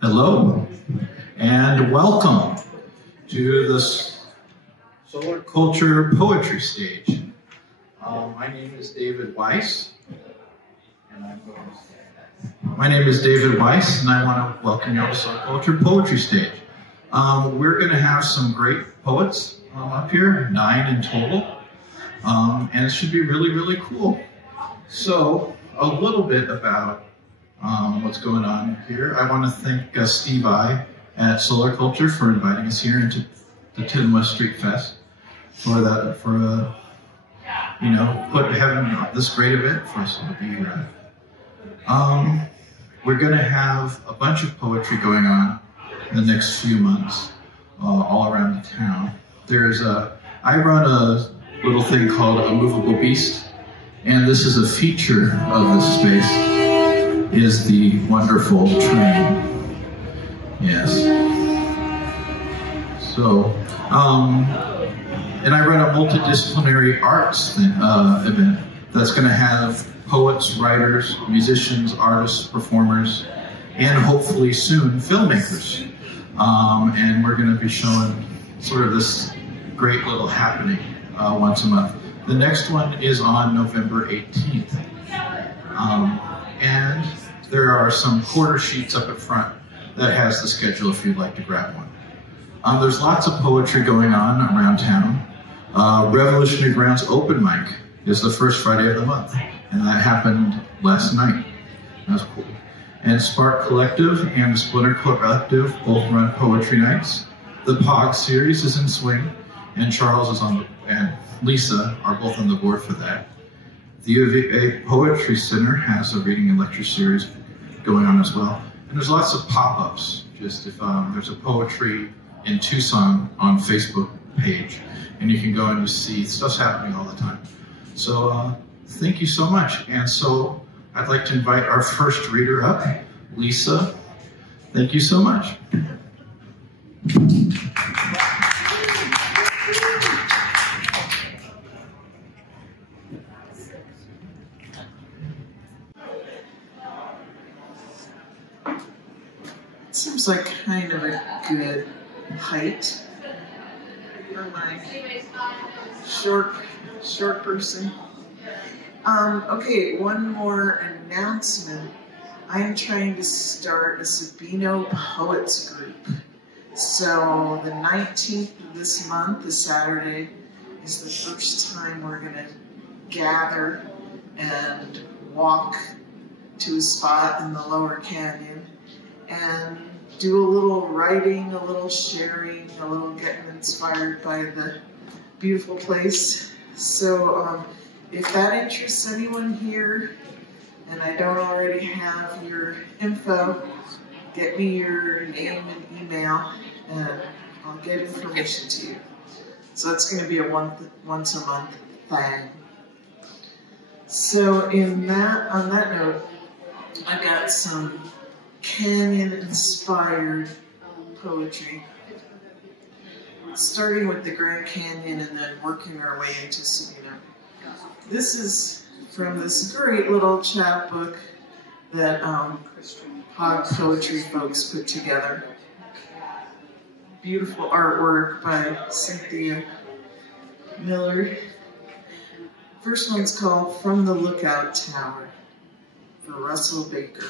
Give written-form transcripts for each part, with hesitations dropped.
Hello, and welcome to this Solar Culture Poetry Stage. My name is David Weiss, and I want to welcome you to Solar Culture Poetry Stage. We're going to have some great poets up here, 9 in total, and it should be really, really cool. So, a little bit about what's going on here. I want to thank Steve I at Solar Culture for inviting us here into the TenWest Street Fest having this great event for us to be here. We're going to have a bunch of poetry going on in the next few months all around the town. I run a little thing called A Movable Beast, and this is a feature of this space. Is the wonderful train. Yes. So, and I run a multidisciplinary arts event that's going to have poets, writers, musicians, artists, performers, and hopefully soon filmmakers. And we're going to be showing sort of this great little happening once a month. The next one is on November 18th. And there are some quarter sheets up at front that has the schedule if you'd like to grab one. There's lots of poetry going on around town. Revolutionary Grounds Open Mic is the first Friday of the month, and that happened last night. That was cool. And Spark Collective and the Splinter Collective both run poetry nights. The POG series is in swing, and Charles and Lisa are both on the board for that. The UVA Poetry Center has a reading and lecture series going on as well. And there's lots of pop-ups. Just if there's a poetry in Tucson on Facebook page, and you can go and you see stuff's happening all the time. So thank you so much. And so I'd like to invite our first reader up, Lisa. Thank you so much. Seems like kind of a good height for my short person. Okay, one more announcement. I am trying to start a Sabino Poets group. So the 19th of this month, this Saturday, is the first time we're going to gather and walk to a spot in the Lower Canyon and do a little writing, a little sharing, a little getting inspired by the beautiful place. So if that interests anyone here, and I don't already have your info, get me your name and email, and I'll get information to you. So it's going to be a once a month thing. So on that note, I got some Canyon-inspired poetry, starting with the Grand Canyon and then working our way into Sabino. This is from this great little chapbook that Hog Poetry folks put together. Beautiful artwork by Cynthia Miller. First one's called From the Lookout Tower for Russell Baker.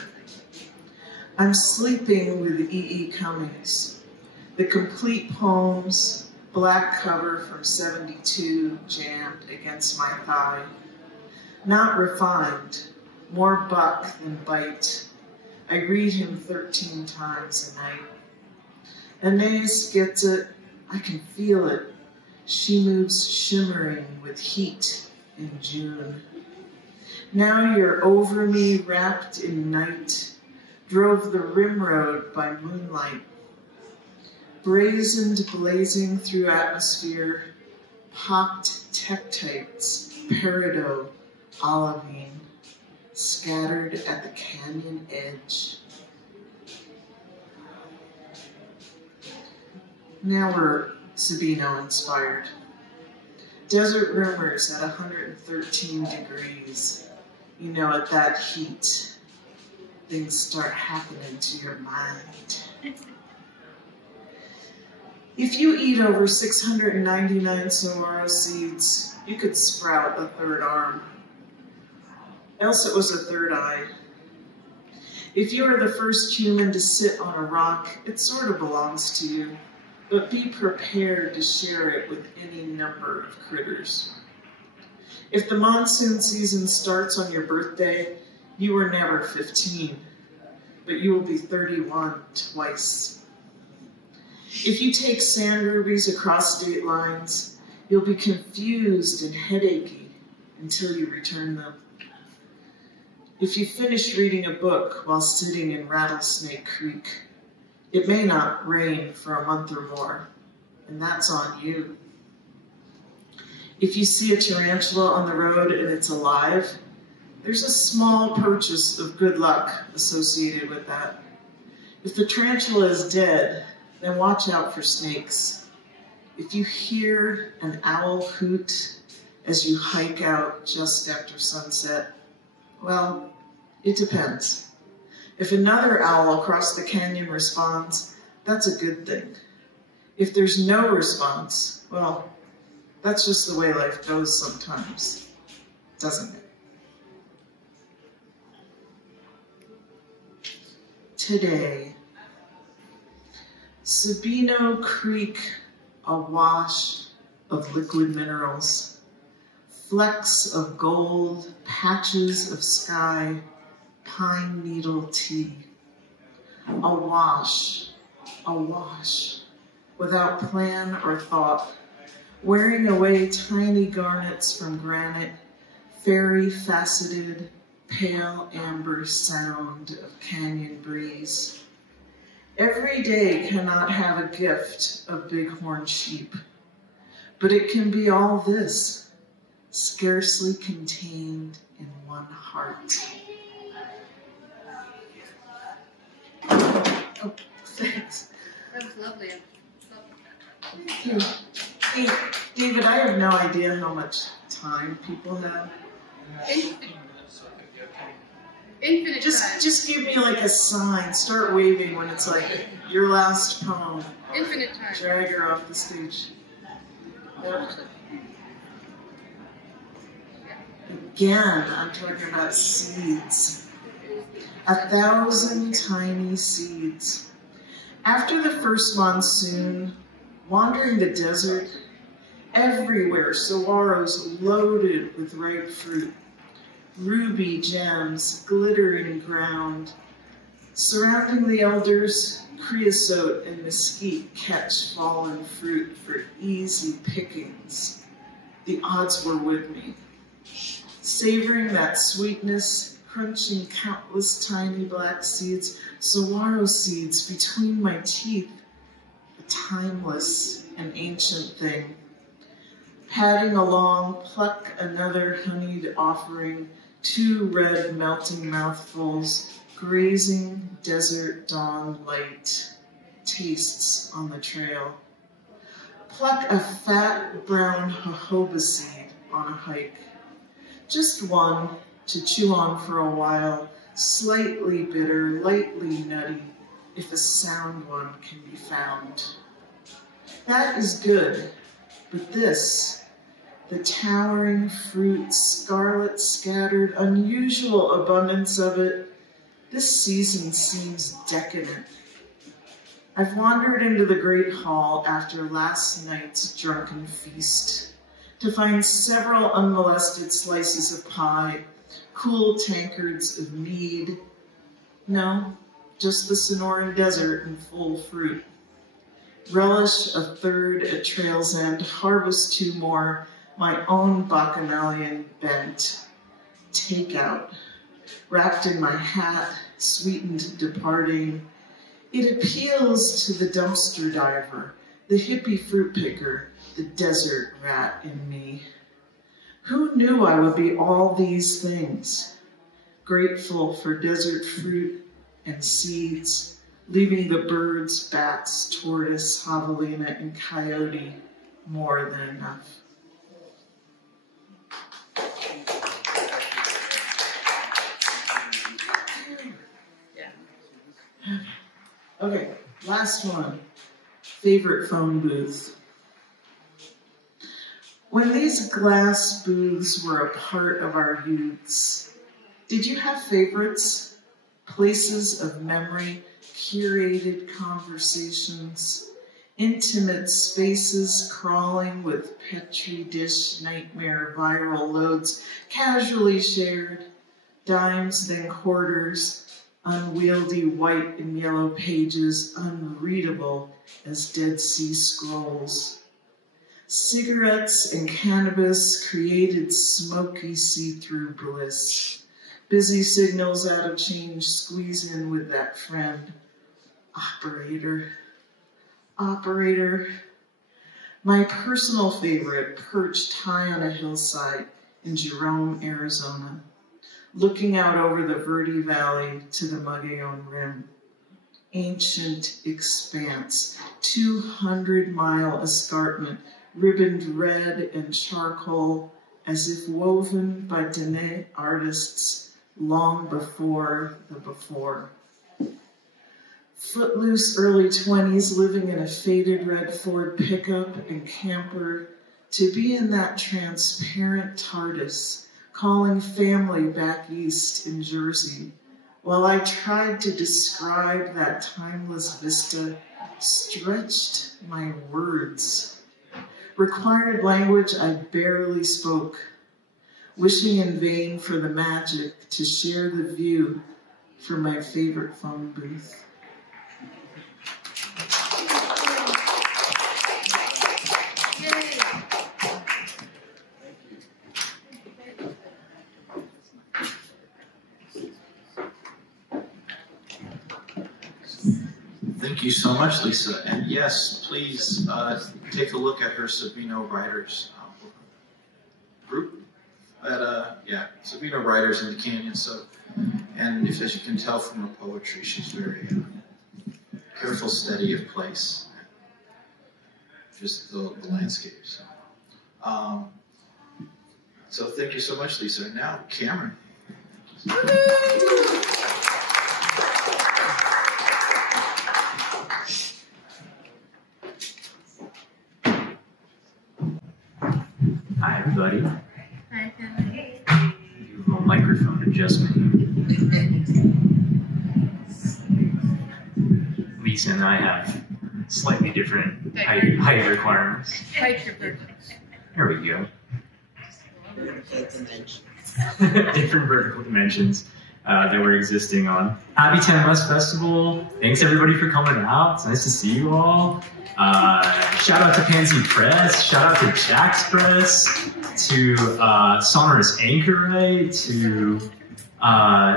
I'm sleeping with E.E. Cummings. The complete poems, black cover from 72, jammed against my thigh. Not refined, more buck than bite. I read him 13 times a night. Anais gets it, I can feel it. She moves shimmering with heat in June. Now you're over me, wrapped in night. Drove the rim road by moonlight. Brazened blazing through atmosphere, popped tektites, peridot, olivine, scattered at the canyon edge. Now we're Sabino inspired. Desert rumors at 113 degrees. You know, at that heat. things start happening to your mind. If you eat over 699 saguaro seeds, you could sprout a third arm. Else it was a third eye. If you are the first human to sit on a rock, it sort of belongs to you, but be prepared to share it with any number of critters. If the monsoon season starts on your birthday, you were never 15, but you will be 31 twice. If you take sand rubies across state lines, you'll be confused and headachy until you return them. If you finish reading a book while sitting in Rattlesnake Creek, it may not rain for a month or more, and that's on you. If you see a tarantula on the road and it's alive, there's a small purchase of good luck associated with that. If the tarantula is dead, then watch out for snakes. If you hear an owl hoot as you hike out just after sunset, well, it depends. If another owl across the canyon responds, that's a good thing. If there's no response, well, that's just the way life goes sometimes, doesn't it? Today, Sabino Creek, awash of liquid minerals, flecks of gold, patches of sky, pine needle tea. Awash, without plan or thought, wearing away tiny garnets from granite, fairy faceted, pale amber sound of canyon breeze. Every day cannot have a gift of bighorn sheep, but it can be all this, scarcely contained in one heart. Oh, thanks. That was lovely. Thank you. Hey, David, I have no idea how much time people have. Infinite time. Just give me like a sign. Start waving when it's like your last poem. Infinite time. Drag her off the stage. Yep. Again, I'm talking about seeds. 1,000 tiny seeds. After the first monsoon, wandering the desert, everywhere saguaros loaded with ripe fruit. Ruby gems glittering ground. Surrounding the elders, creosote and mesquite catch fallen fruit for easy pickings. The odds were with me. Savoring that sweetness, crunching countless tiny black seeds, saguaro seeds between my teeth, a timeless and ancient thing. Padding along, pluck another honeyed offering, 2 red melting mouthfuls, grazing desert dawn light, tastes on the trail. Pluck a fat brown jojoba seed on a hike. Just one to chew on for a while, slightly bitter, lightly nutty, if a sound one can be found. That is good, but this, the towering fruit, scarlet scattered, unusual abundance of it, this season seems decadent. I've wandered into the great hall after last night's drunken feast to find several unmolested slices of pie, cool tankards of mead. No, just the Sonoran Desert in full fruit. Relish a third at trail's end, harvest 2 more, my own bacchanalian bent. Takeout, wrapped in my hat, sweetened departing. It appeals to the dumpster diver, the hippie fruit picker, the desert rat in me. Who knew I would be all these things? Grateful for desert fruit and seeds, leaving the birds, bats, tortoise, javelina, and coyote more than enough. Okay, last one. Favorite phone booth. When these glass booths were a part of our youths, did you have favorites? Places of memory, curated conversations, intimate spaces crawling with petri dish nightmare viral loads, casually shared, dimes then quarters, unwieldy white and yellow pages, unreadable as Dead Sea Scrolls. Cigarettes and cannabis created smoky see-through bliss. Busy signals out of change squeeze in with that friend. Operator. Operator. My personal favorite perched high on a hillside in Jerome, Arizona, looking out over the Verde Valley to the Mogollon Rim. Ancient expanse, 200-mile escarpment, ribboned red and charcoal, as if woven by Dene artists long before the before. Footloose early 20s, living in a faded red Ford pickup and camper, to be in that transparent TARDIS, calling family back east in Jersey, while I tried to describe that timeless vista, stretched my words. Required language I barely spoke, wishing in vain for the magic to share the view from my favorite phone booth. Thank you so much, Lisa. And yes, please take a look at her Sabino Writers group. Sabino Writers in the Canyon. So, and if, as you can tell from her poetry, she's very careful, steady of place, just the landscape. So thank you so much, Lisa. And now, Cameron. Hi, everybody. Hi, Kelly. Do a little microphone adjustment. Lisa and I have slightly different height requirements. Height difference. There we go. Different vertical dimensions that we're existing on. Happy TenWest Festival. Thanks everybody for coming out. It's nice to see you all. Shout out to Pansy Press, shout out to Dax Press, to Sonorous Anchorite, to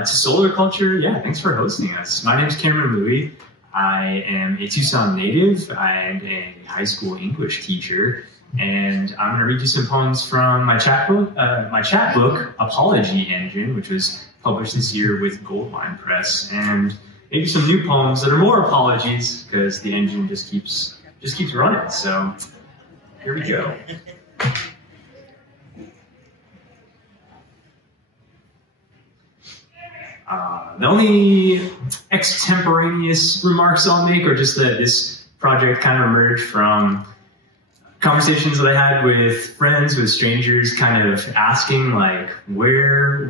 Solar Culture. Yeah, thanks for hosting us. My name's Quan-Louie. I am a Tucson native and a high school English teacher, and I'm gonna read you some poems from my chat book, Apology Engine, which was published this year with Goldline Press, and maybe some new poems that are more apologies because the engine just keeps running. So here we go. The only extemporaneous remarks I'll make are just that this project kind of emerged from conversations that I had with friends, with strangers, kind of asking like, where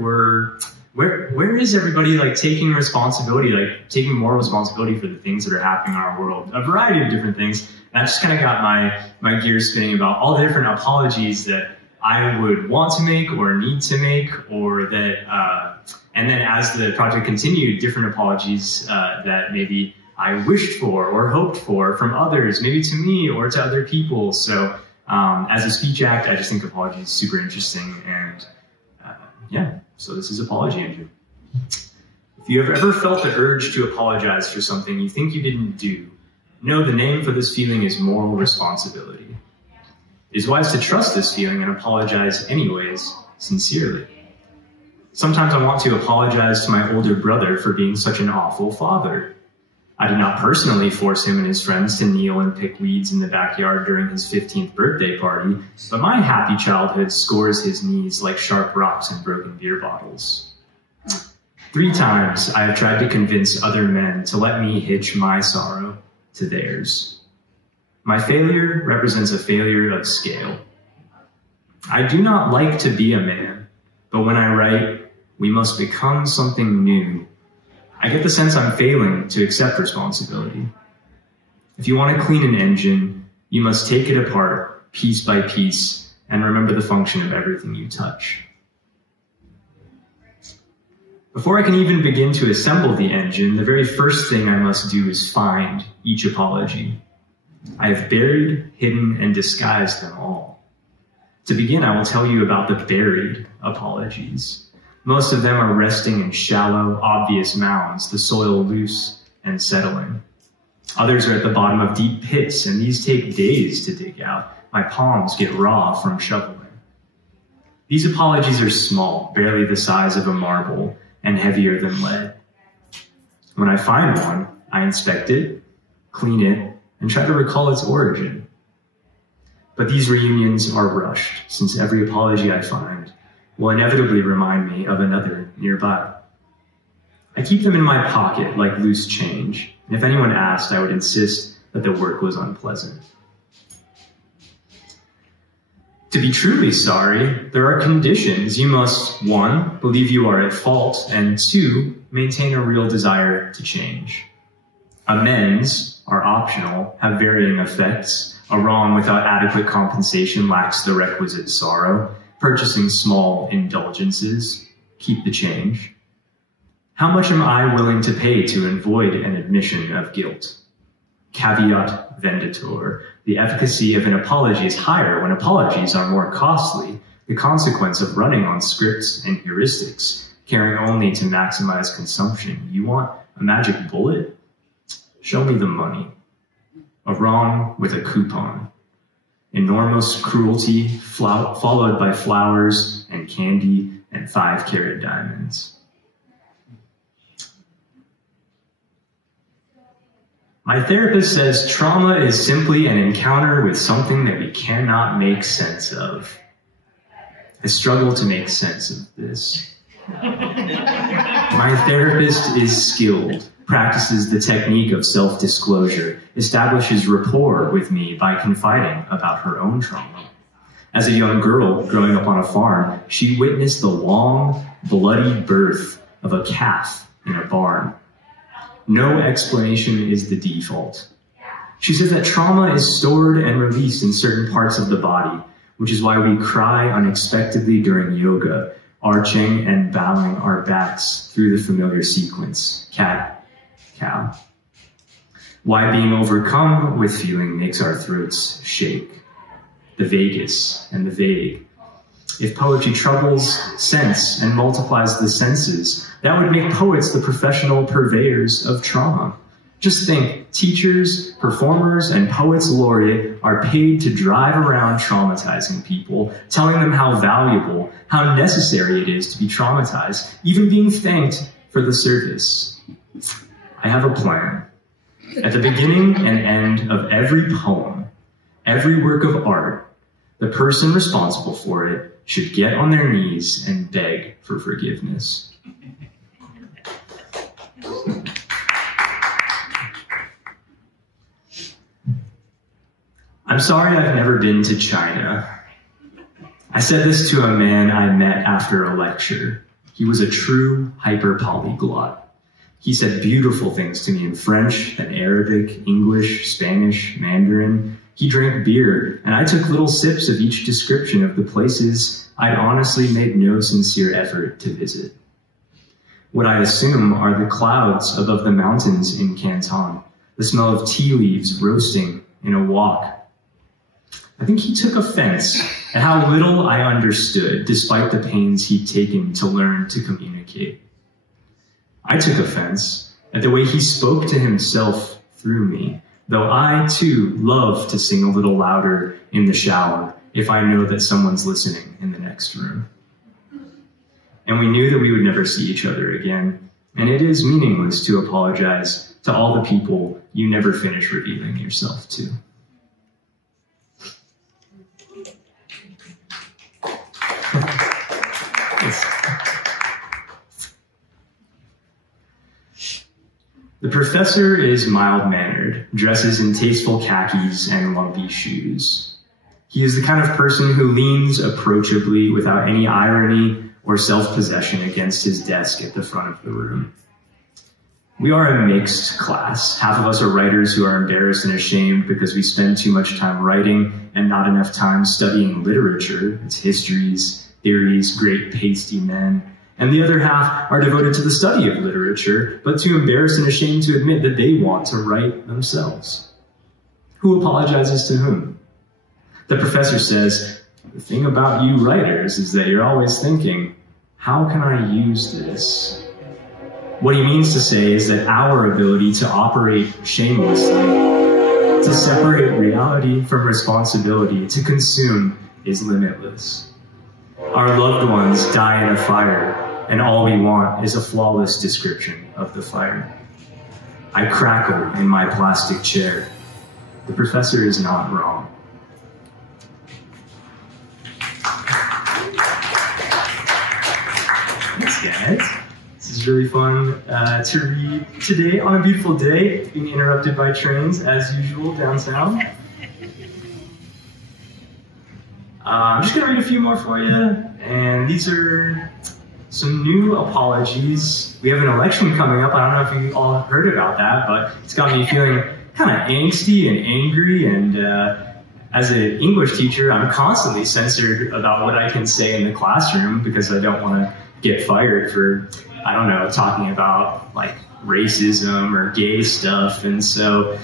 is everybody like taking responsibility, like taking moral responsibility for the things that are happening in our world? A variety of different things. And I just kind of got my gears spinning about all the different apologies that I would want to make or need to make, or that, and then as the project continued, different apologies that maybe I wished for or hoped for from others, maybe to me or to other people. So as a speech act, I just think apology is super interesting. And yeah, so this is Apology Engine. If you have ever felt the urge to apologize for something you think you didn't do, know the name for this feeling is moral responsibility. It is wise to trust this feeling and apologize anyways, sincerely. Sometimes I want to apologize to my older brother for being such an awful father. I did not personally force him and his friends to kneel and pick weeds in the backyard during his 15th birthday party, but my happy childhood scores his knees like sharp rocks and broken beer bottles. 3 times I have tried to convince other men to let me hitch my sorrow to theirs. My failure represents a failure of scale. I do not like to be a man, but when I write, we must become something new, I get the sense I'm failing to accept responsibility. If you want to clean an engine, you must take it apart piece by piece and remember the function of everything you touch. Before I can even begin to assemble the engine, the very first thing I must do is find each apology. I have buried, hidden, and disguised them all. To begin, I will tell you about the buried apologies. Most of them are resting in shallow, obvious mounds, the soil loose and settling. Others are at the bottom of deep pits, and these take days to dig out. My palms get raw from shoveling. These apologies are small, barely the size of a marble, and heavier than lead. When I find one, I inspect it, clean it, and try to recall its origin. But these reunions are rushed, since every apology I find will inevitably remind me of another nearby. I keep them in my pocket like loose change, and if anyone asked, I would insist that the work was unpleasant. To be truly sorry, there are conditions. You must, 1, believe you are at fault, and 2, maintain a real desire to change. Amends are optional, have varying effects. A wrong without adequate compensation lacks the requisite sorrow. Purchasing small indulgences, keep the change. How much am I willing to pay to avoid an admission of guilt? Caveat venditor. The efficacy of an apology is higher when apologies are more costly. The consequence of running on scripts and heuristics, caring only to maximize consumption. You want a magic bullet? Show me the money. A wrong with a coupon. Enormous cruelty followed by flowers and candy and 5-carat diamonds. My therapist says trauma is simply an encounter with something that we cannot make sense of. I struggle to make sense of this. My therapist is skilled, practices the technique of self-disclosure, establishes rapport with me by confiding about her own trauma. As a young girl growing up on a farm, she witnessed the long, bloody birth of a calf in a barn. No explanation is the default. She says that trauma is stored and released in certain parts of the body, which is why we cry unexpectedly during yoga, arching and bowing our backs through the familiar sequence, cat, cow. Why being overcome with feeling makes our throats shake. The vagus and the vague. If poetry troubles sense and multiplies the senses, that would make poets the professional purveyors of trauma. Just think, teachers, performers, and poets laureate are paid to drive around traumatizing people, telling them how valuable, how necessary it is to be traumatized, even being thanked for the service. I have a plan. At the beginning and end of every poem, every work of art, the person responsible for it should get on their knees and beg for forgiveness. I'm sorry I've never been to China. I said this to a man I met after a lecture. He was a true hyper-polyglot. He said beautiful things to me in French, then Arabic, English, Spanish, Mandarin. He drank beer, and I took little sips of each description of the places I'd honestly made no sincere effort to visit. What I assume are the clouds above the mountains in Canton, the smell of tea leaves roasting in a wok. I think he took offense at how little I understood, despite the pains he'd taken to learn to communicate. I took offense at the way he spoke to himself through me, though I, too, love to sing a little louder in the shower if I know that someone's listening in the next room. And we knew that we would never see each other again, and it is meaningless to apologize to all the people you never finish revealing yourself to. The professor is mild-mannered, dresses in tasteful khakis and lumpy shoes. He is the kind of person who leans approachably without any irony or self-possession against his desk at the front of the room. We are a mixed class. Half of us are writers who are embarrassed and ashamed because we spend too much time writing and not enough time studying literature, its histories, theories, great pasty men. And the other half are devoted to the study of literature, but too embarrassed and ashamed to admit that they want to write themselves. Who apologizes to whom? The professor says, the thing about you writers is that you're always thinking, how can I use this? What he means to say is that our ability to operate shamelessly, to separate reality from responsibility, to consume, is limitless. Our loved ones die in a fire, and all we want is a flawless description of the fire. I crackle in my plastic chair. The professor is not wrong. Thanks, guys. This is really fun to read today on a beautiful day, being interrupted by trains as usual downtown. I'm just going to read a few more for you, and these are some new apologies. We have an election coming up. I don't know if you all heard about that, but it's got me feeling kind of angsty and angry, and as an English teacher, I'm constantly censored about what I can say in the classroom because I don't want to get fired for, I don't know, talking about like racism or gay stuff. And so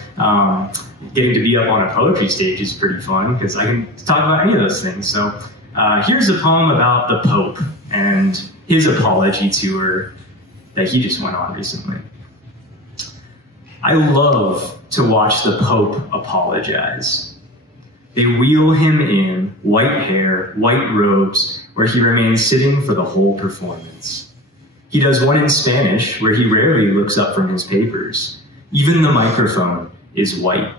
getting to be up on a poetry stage is pretty fun because I can talk about any of those things. So here's a poem about the Pope and his apology tour that he just went on recently. I love to watch the Pope apologize. They wheel him in, white hair, white robes, where he remains sitting for the whole performance. He does one in Spanish, where he rarely looks up from his papers. Even the microphone is white.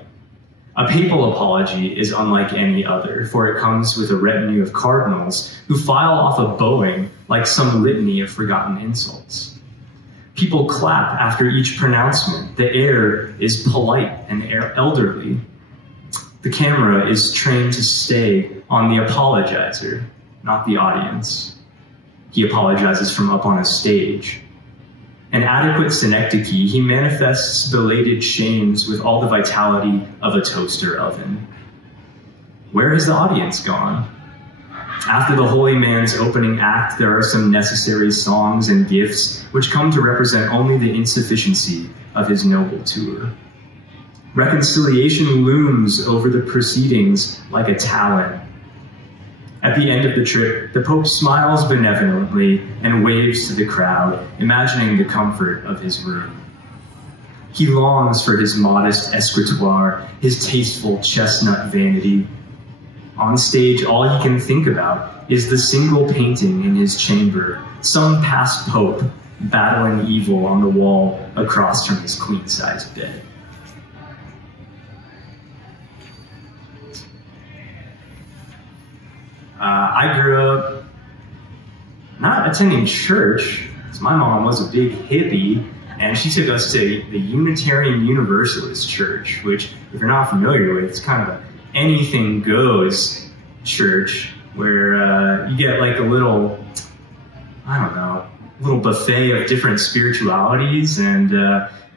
A papal apology is unlike any other, for it comes with a retinue of cardinals who file off a bowing like some litany of forgotten insults. People clap after each pronouncement. The air is polite and elderly. The camera is trained to stay on the apologizer, not the audience. He apologizes from up on a stage. An adequate synecdoche, he manifests belated shames with all the vitality of a toaster oven. Where has the audience gone? After the holy man's opening act, there are some necessary songs and gifts which come to represent only the insufficiency of his noble tour. Reconciliation looms over the proceedings like a talon. At the end of the trip, the Pope smiles benevolently and waves to the crowd, imagining the comfort of his room. He longs for his modest escritoire, his tasteful chestnut vanity. On stage, all he can think about is the single painting in his chamber, some past Pope battling evil on the wall across from his queen-size bed. I grew up not attending church, because my mom was a big hippie, and she took us to the Unitarian Universalist Church, which, if you're not familiar with, it's kind of a anything goes church, where you get like a little, I don't know, little buffet of different spiritualities. And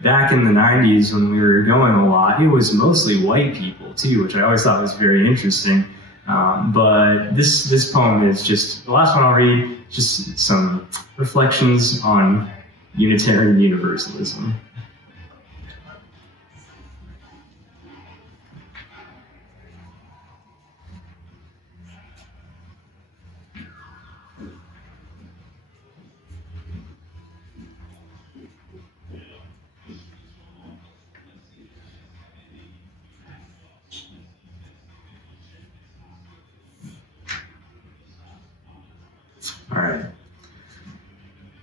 back in the 90s when we were going a lot, it was mostly white people too, which I always thought was very interesting. But this poem is just, the last one I'll read, just some reflections on Unitarian Universalism. All right.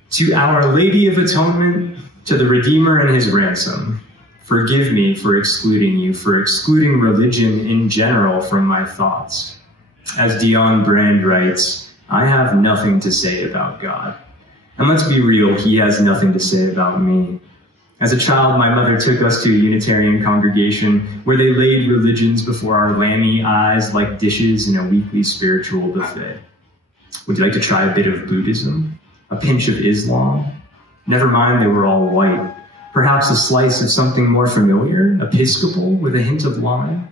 To Our Lady of Atonement, to the Redeemer and his ransom, forgive me for excluding you, for excluding religion in general from my thoughts. As Dion Brand writes, I have nothing to say about God. And let's be real, he has nothing to say about me. As a child, my mother took us to a Unitarian congregation where they laid religions before our lammy eyes like dishes in a weekly spiritual buffet. Would you like to try a bit of Buddhism? A pinch of Islam? Never mind, they were all white. Perhaps a slice of something more familiar, Episcopal, with a hint of lime?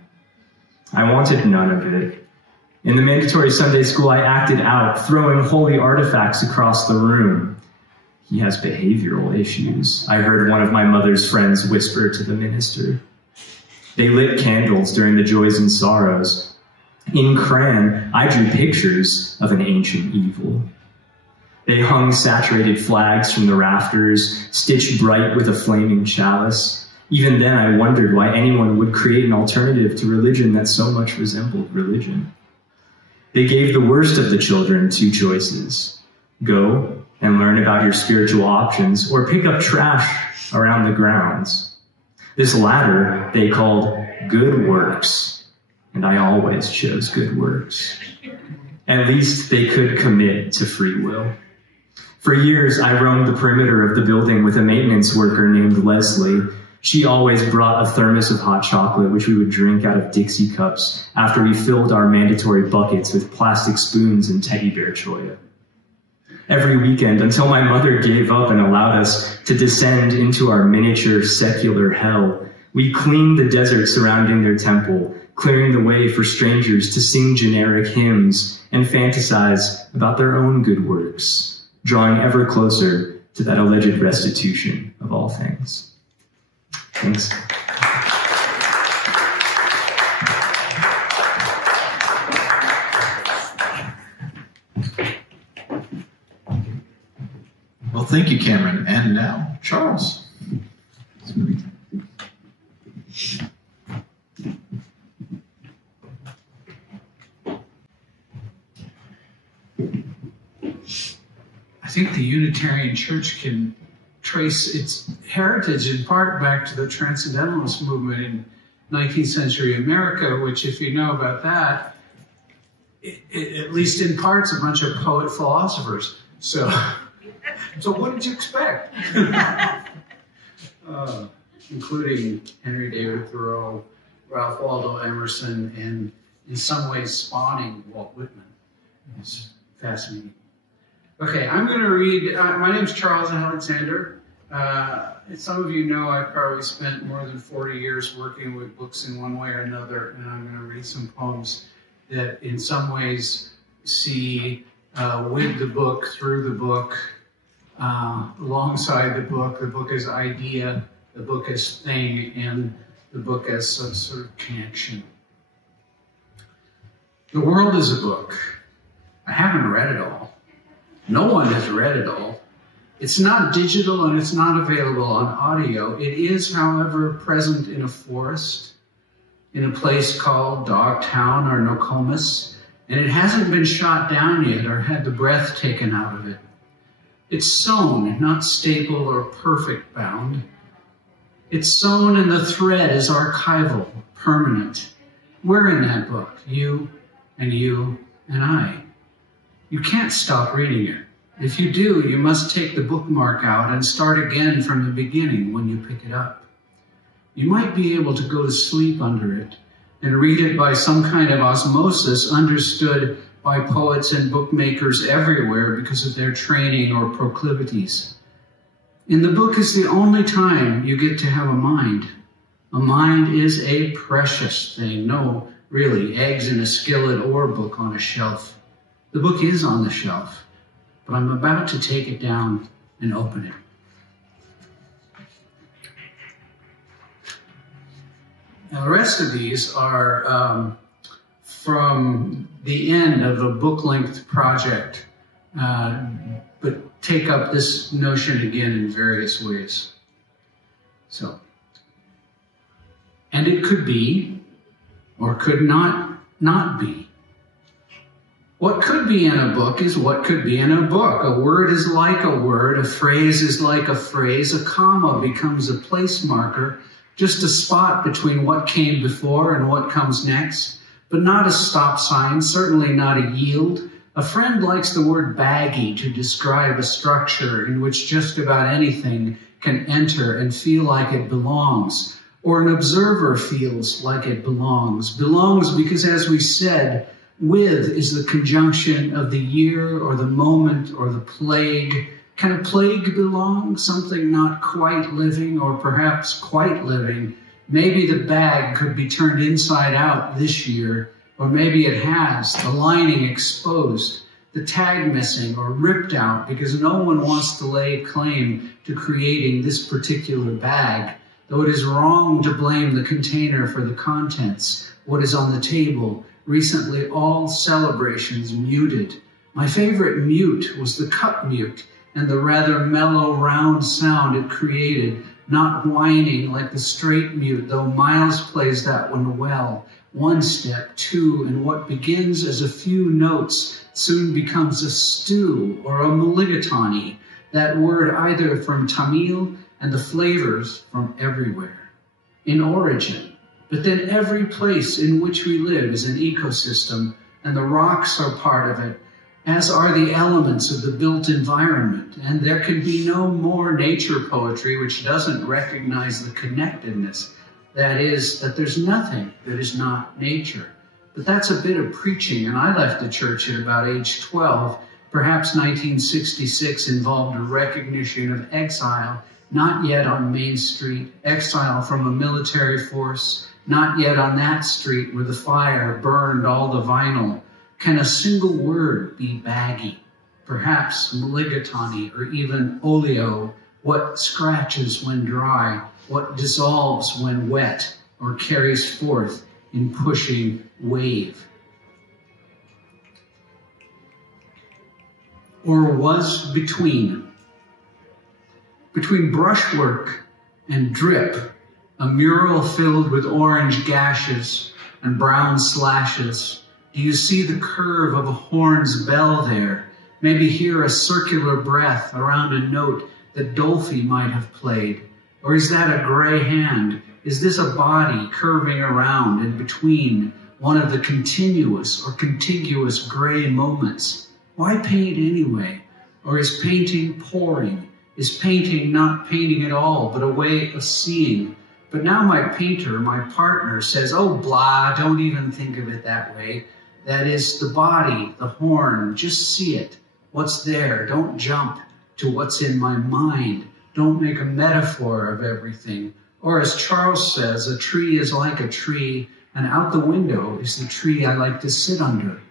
I wanted none of it. In the mandatory Sunday school, I acted out, throwing holy artifacts across the room. He has behavioral issues, I heard one of my mother's friends whisper to the minister. They lit candles during the joys and sorrows. In crayon, I drew pictures of an ancient evil. They hung saturated flags from the rafters, stitched bright with a flaming chalice. Even then, I wondered why anyone would create an alternative to religion that so much resembled religion. They gave the worst of the children two choices. Go and learn about your spiritual options, or pick up trash around the grounds. This latter they called good works, and I always chose good works. At least they could commit to free will. For years, I roamed the perimeter of the building with a maintenance worker named Leslie. She always brought a thermos of hot chocolate, which we would drink out of Dixie cups after we filled our mandatory buckets with plastic spoons and teddy bear choya. Every weekend, until my mother gave up and allowed us to descend into our miniature secular hell, we cleaned the desert surrounding their temple, clearing the way for strangers to sing generic hymns and fantasize about their own good works, drawing ever closer to that alleged restitution of all things. Thanks. Well, thank you, Cameron. And now, Charles. I think the Unitarian Church can trace its heritage in part back to the Transcendentalist movement in 19th century America, which, if you know about that, at least in parts, a bunch of poet philosophers. So what did you expect? Including Henry David Thoreau, Ralph Waldo Emerson, and in some ways spawning Walt Whitman. It's fascinating. Okay, I'm going to read, my name's Charles Alexander. As some of you know, I've probably spent more than 40 years working with books in one way or another, and I'm going to read some poems that in some ways see with the book, through the book, alongside the book as idea, the book as thing, and the book as some sort of connection. The world is a book. I haven't read it all. No one has read it all. It's not digital and it's not available on audio. It is, however, present in a forest, in a place called Dogtown or Nokomis, and it hasn't been shot down yet or had the breath taken out of it. It's sewn, not stapled or perfect bound. It's sewn and the thread is archival, permanent. We're in that book, you and I. You can't stop reading it. If you do, you must take the bookmark out and start again from the beginning when you pick it up. You might be able to go to sleep under it and read it by some kind of osmosis understood by poets and bookmakers everywhere because of their training or proclivities. In the book is the only time you get to have a mind. A mind is a precious thing. No, really, eggs in a skillet or a book on a shelf. The book is on the shelf, but I'm about to take it down and open it. Now, the rest of these are from the end of a book-length project, but take up this notion again in various ways. So, and it could be, or could not be. What could be in a book is what could be in a book. A word is like a word, a phrase is like a phrase, a comma becomes a place marker, just a spot between what came before and what comes next, but not a stop sign, certainly not a yield. A friend likes the word baggy to describe a structure in which just about anything can enter and feel like it belongs, or an observer feels like it belongs. Belongs because, as we said, with is the conjunction of the year or the moment or the plague. Can a plague belong? Something not quite living or perhaps quite living. Maybe the bag could be turned inside out this year, or maybe it has, the lining exposed, the tag missing or ripped out because no one wants to lay claim to creating this particular bag, though it is wrong to blame the container for the contents, what is on the table. Recently, all celebrations muted. My favorite mute was the cup mute and the rather mellow, round sound it created, not whining like the straight mute, though Miles plays that one well. One step, two, and what begins as a few notes soon becomes a stew or a mulligatawny, that word either from Tamil and the flavors from everywhere. In origin, but then every place in which we live is an ecosystem, and the rocks are part of it, as are the elements of the built environment. And there can be no more nature poetry which doesn't recognize the connectedness. That is, that there's nothing that is not nature. But that's a bit of preaching, and I left the church at about age 12. Perhaps 1966 involved a recognition of exile, not yet on Main Street, exile from a military force, not yet on that street where the fire burned all the vinyl. Can a single word be baggy? Perhaps mulligatawny or even oleo, what scratches when dry, what dissolves when wet, or carries forth in pushing wave. Or was between brushwork and drip, a mural filled with orange gashes and brown slashes. Do you see the curve of a horn's bell there? Maybe hear a circular breath around a note that Dolphy might have played. Or is that a gray hand? Is this a body curving around and between one of the continuous or contiguous gray moments? Why paint anyway? Or is painting pouring? Is painting not painting at all, but a way of seeing? But now my painter, my partner, says, oh, blah, don't even think of it that way. That is the body, the horn, just see it. What's there? Don't jump to what's in my mind. Don't make a metaphor of everything. Or as Charles says, a tree is like a tree, and out the window is the tree I like to sit under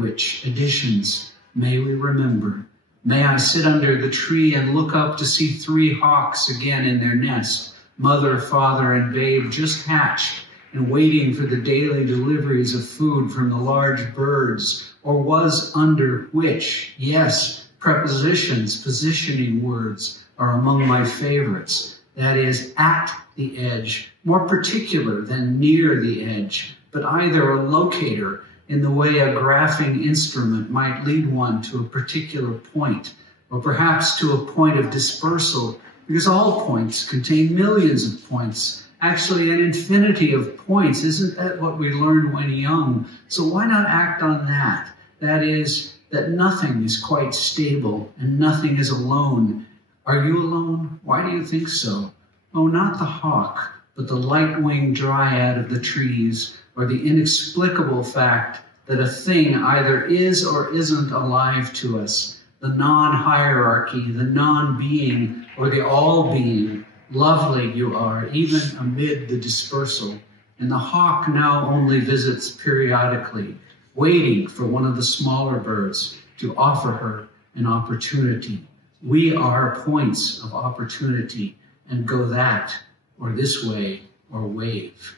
which additions may we remember. May I sit under the tree and look up to see 3 hawks again in their nest, mother, father, and babe just hatched and waiting for the daily deliveries of food from the large birds, or was under which, yes, prepositions, positioning words are among my favorites. That is, at the edge, more particular than near the edge, but either a locator in the way a graphing instrument might lead one to a particular point, or perhaps to a point of dispersal, because all points contain millions of points, actually an infinity of points. Isn't that what we learned when young? So why not act on that? That is, that nothing is quite stable and nothing is alone. Are you alone? Why do you think so? Oh, not the hawk, but the light-winged dryad of the trees, or the inexplicable fact that a thing either is or isn't alive to us, the non-hierarchy, the non-being, or the all-being. Lovely you are, even amid the dispersal. And the hawk now only visits periodically, waiting for one of the smaller birds to offer her an opportunity. We are points of opportunity, and go that, or this way, or wave.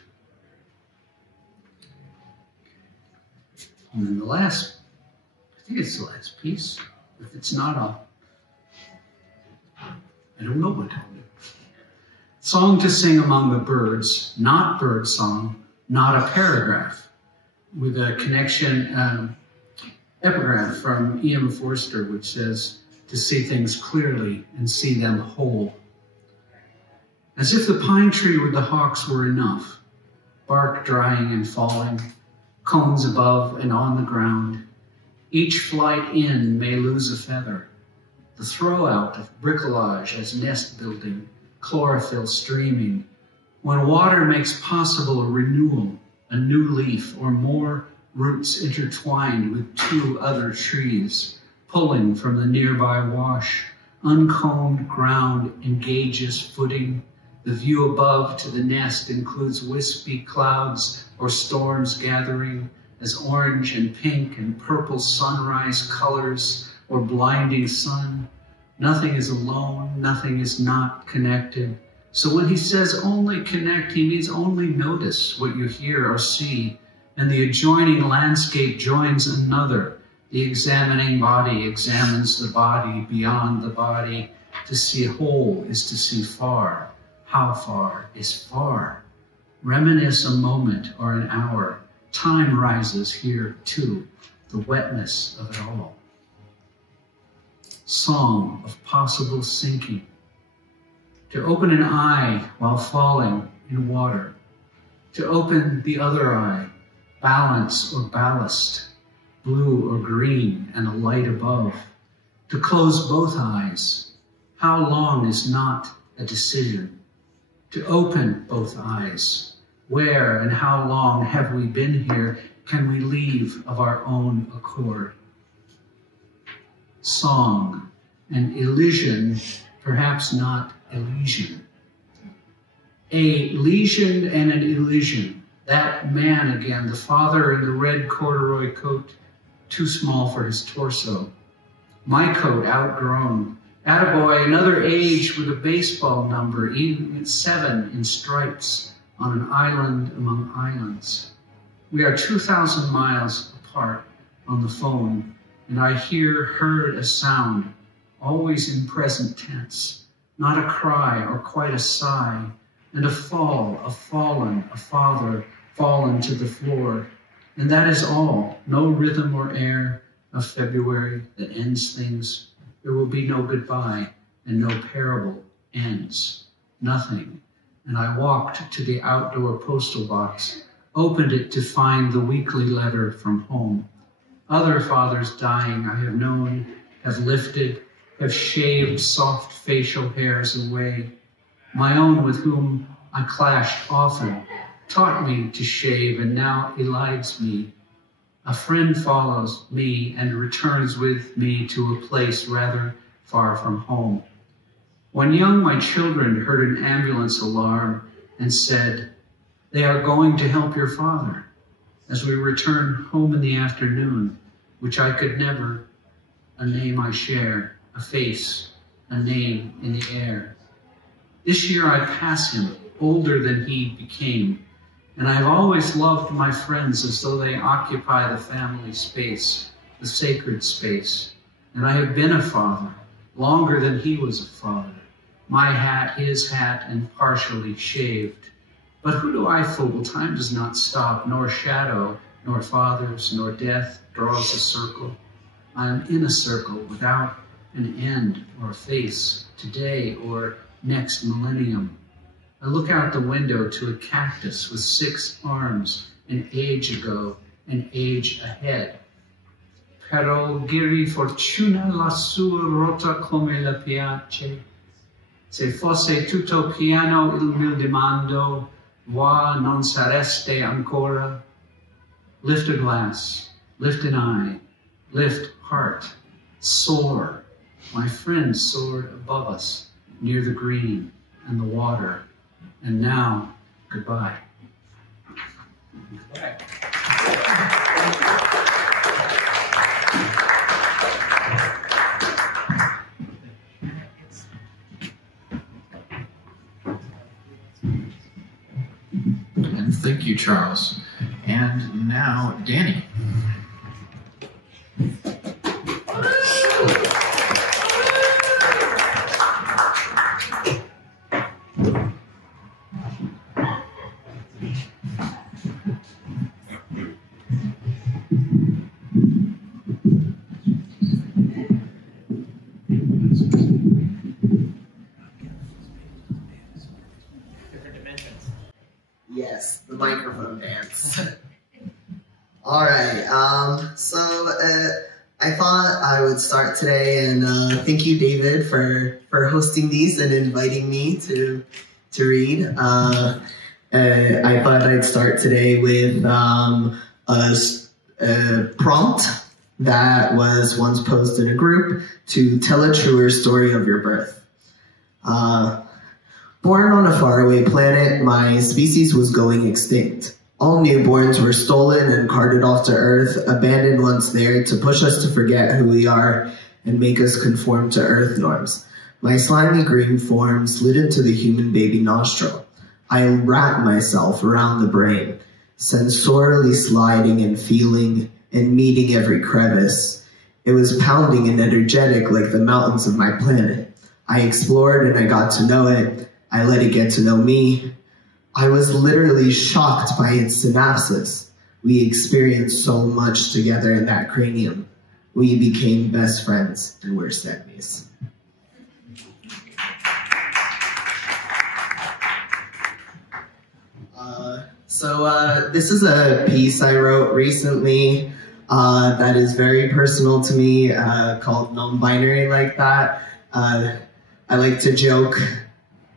And then the last, I think it's the last piece. If it's not, I don't know what I'll do. Song to sing among the birds, not bird song, not a paragraph, with a connection, epigraph from E.M. Forster, which says, to see things clearly and see them whole. As if the pine tree with the hawks were enough, bark drying and falling, cones above and on the ground. Each flight in may lose a feather. the throw-out of bricolage as nest building, chlorophyll streaming, when water makes possible a renewal, a new leaf, or more roots intertwined with two other trees, pulling from the nearby wash, uncombed ground engages footing. The view above to the nest includes wispy clouds or storms gathering as orange and pink and purple sunrise colors or blinding sun. Nothing is alone, nothing is not connected. So when he says only connect, he means only notice what you hear or see, and the adjoining landscape joins another. The examining body examines the body beyond the body. To see whole is to see far. How far is far? Reminisce a moment or an hour. Time rises here too, the wetness of it all. Song of possible sinking. To open an eye while falling in water. To open the other eye, balance or ballast, blue or green and a light above. To close both eyes. How long is not a decision. To open both eyes. Where and how long have we been here? Can we leave of our own accord? Song, an elision, perhaps not Elysian. A lesion and an elision. That man again, the father in the red corduroy coat, too small for his torso. My coat outgrown. Attaboy, another age with a baseball number, even at 7 in stripes, on an island among islands. We are 2,000 miles apart on the phone, and I heard a sound, always in present tense, not a cry or quite a sigh, and a fall, a fallen, a father, fallen to the floor. And that is all, no rhythm or air of February that ends things. There will be no goodbye, and no parable ends, nothing. And I walked to the outdoor postal box, opened it to find the weekly letter from home. Other fathers dying I have known, have lifted, have shaved soft facial hairs away. My own with whom I clashed often, taught me to shave and now elides me. A friend follows me and returns with me to a place rather far from home. When young, my children heard an ambulance alarm and said, "They are going to help your father," as we returned home in the afternoon, which I could never, a name I share, a face, a name in the air. This year I pass him, older than he became, and I've always loved my friends as though they occupy the family space, the sacred space. And I have been a father, longer than he was a father. My hat, his hat, and partially shaved. But who do I fool? Time does not stop, nor shadow, nor fathers, nor death draws a circle. I am in a circle without an end or a face, today or next millennium. I look out the window to a cactus with 6 arms, an age ago, an age ahead. Però giri fortuna la sua rota come la piace. Se fosse tutto piano il mio dimando, voi non sareste ancora. Lift a glass, lift an eye, lift heart, soar. My friend soared above us, near the green and the water. And now, goodbye. Goodbye. And thank you, Charles. And now, Danny. Yes, the microphone dance. All right. I thought I would start today, and thank you, David, for hosting these and inviting me to read. I thought I'd start today with a prompt that was once posed in a group to tell a truer story of your birth. Born on a faraway planet, my species was going extinct. All newborns were stolen and carted off to Earth, abandoned once there to push us to forget who we are and make us conform to Earth norms. My slimy green form slid into the human baby nostril. I wrapped myself around the brain, sensorially sliding and feeling and meeting every crevice. It was pounding and energetic like the mountains of my planet. I explored and I got to know it. I let it get to know me. I was literally shocked by its synapses. We experienced so much together in that cranium. We became best friends and worst enemies. This is a piece I wrote recently that is very personal to me, called Non-Binary Like That. I like to joke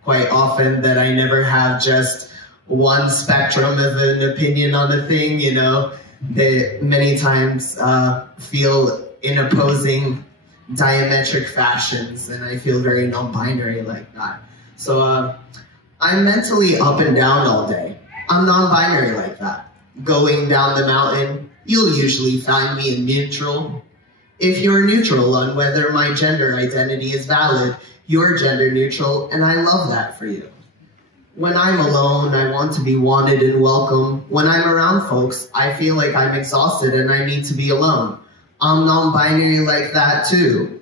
quite often that I never have just one spectrum of an opinion on a thing, you know, that many times feel in opposing diametric fashions, and I feel very non-binary like that. So I'm mentally up and down all day. I'm non-binary like that. Going down the mountain, you'll usually find me in neutral. If you're neutral on whether my gender identity is valid, you're gender neutral, and I love that for you. When I'm alone, I want to be wanted and welcome. When I'm around folks, I feel like I'm exhausted and I need to be alone. I'm non-binary like that too.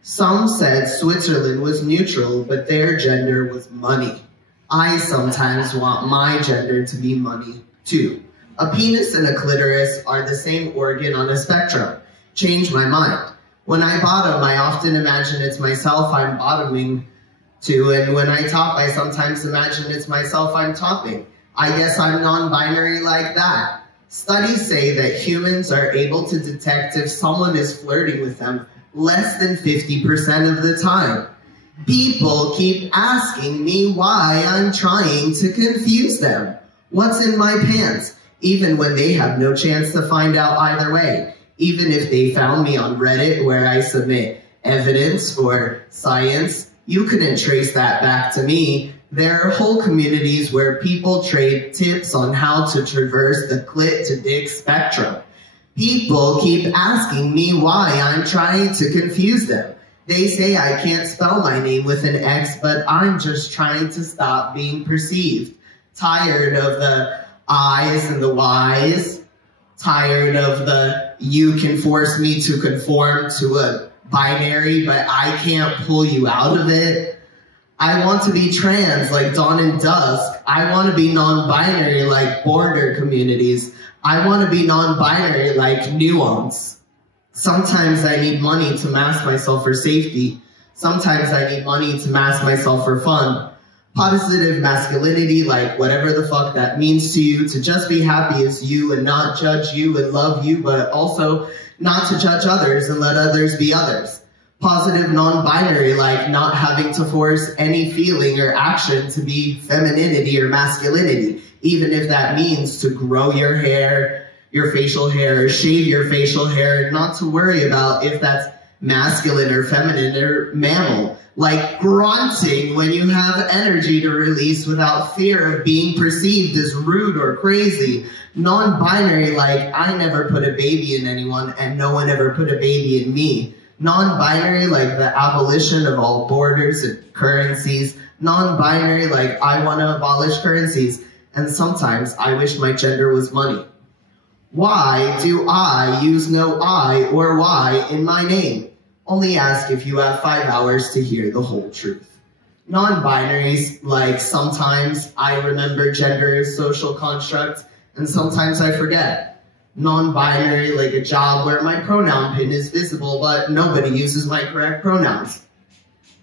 Some said Switzerland was neutral, but their gender was money. I sometimes want my gender to be money too. A penis and a clitoris are the same organ on a spectrum. Change my mind. When I bottom, I often imagine it's myself I'm bottoming to, and when I top, I sometimes imagine it's myself I'm topping. I guess I'm non-binary like that. Studies say that humans are able to detect if someone is flirting with them less than 50% of the time. People keep asking me why I'm trying to confuse them. What's in my pants? Even when they have no chance to find out either way. Even if they found me on Reddit where I submit evidence for science, you couldn't trace that back to me. There are whole communities where people trade tips on how to traverse the clit to dick spectrum. People keep asking me why I'm trying to confuse them. They say I can't spell my name with an X, but I'm just trying to stop being perceived. Tired of the I's and the Y's. Tired of the you can force me to conform to a binary, but I can't pull you out of it. I want to be trans like Dawn and Dusk. I want to be non-binary like border communities. I want to be non-binary like nuance. Sometimes I need money to mask myself for safety. Sometimes I need money to mask myself for fun. Positive masculinity, like whatever the fuck that means to you, to just be happy as you and not judge you and love you, but also not to judge others and let others be others. Positive non-binary, like not having to force any feeling or action to be femininity or masculinity, even if that means to grow your hair, your facial hair, or shave your facial hair, not to worry about if that's masculine or feminine or mammal. Like grunting when you have energy to release without fear of being perceived as rude or crazy. Non-binary, like I never put a baby in anyone and no one ever put a baby in me. Non-binary, like the abolition of all borders and currencies. Non-binary, like I want to abolish currencies. And sometimes I wish my gender was money. Why do I use no I or Y in my name? Only ask if you have 5 hours to hear the whole truth. Non-binaries, like sometimes I remember gender as social constructs, and sometimes I forget. Non-binary, like a job where my pronoun pin is visible, but nobody uses my correct pronouns.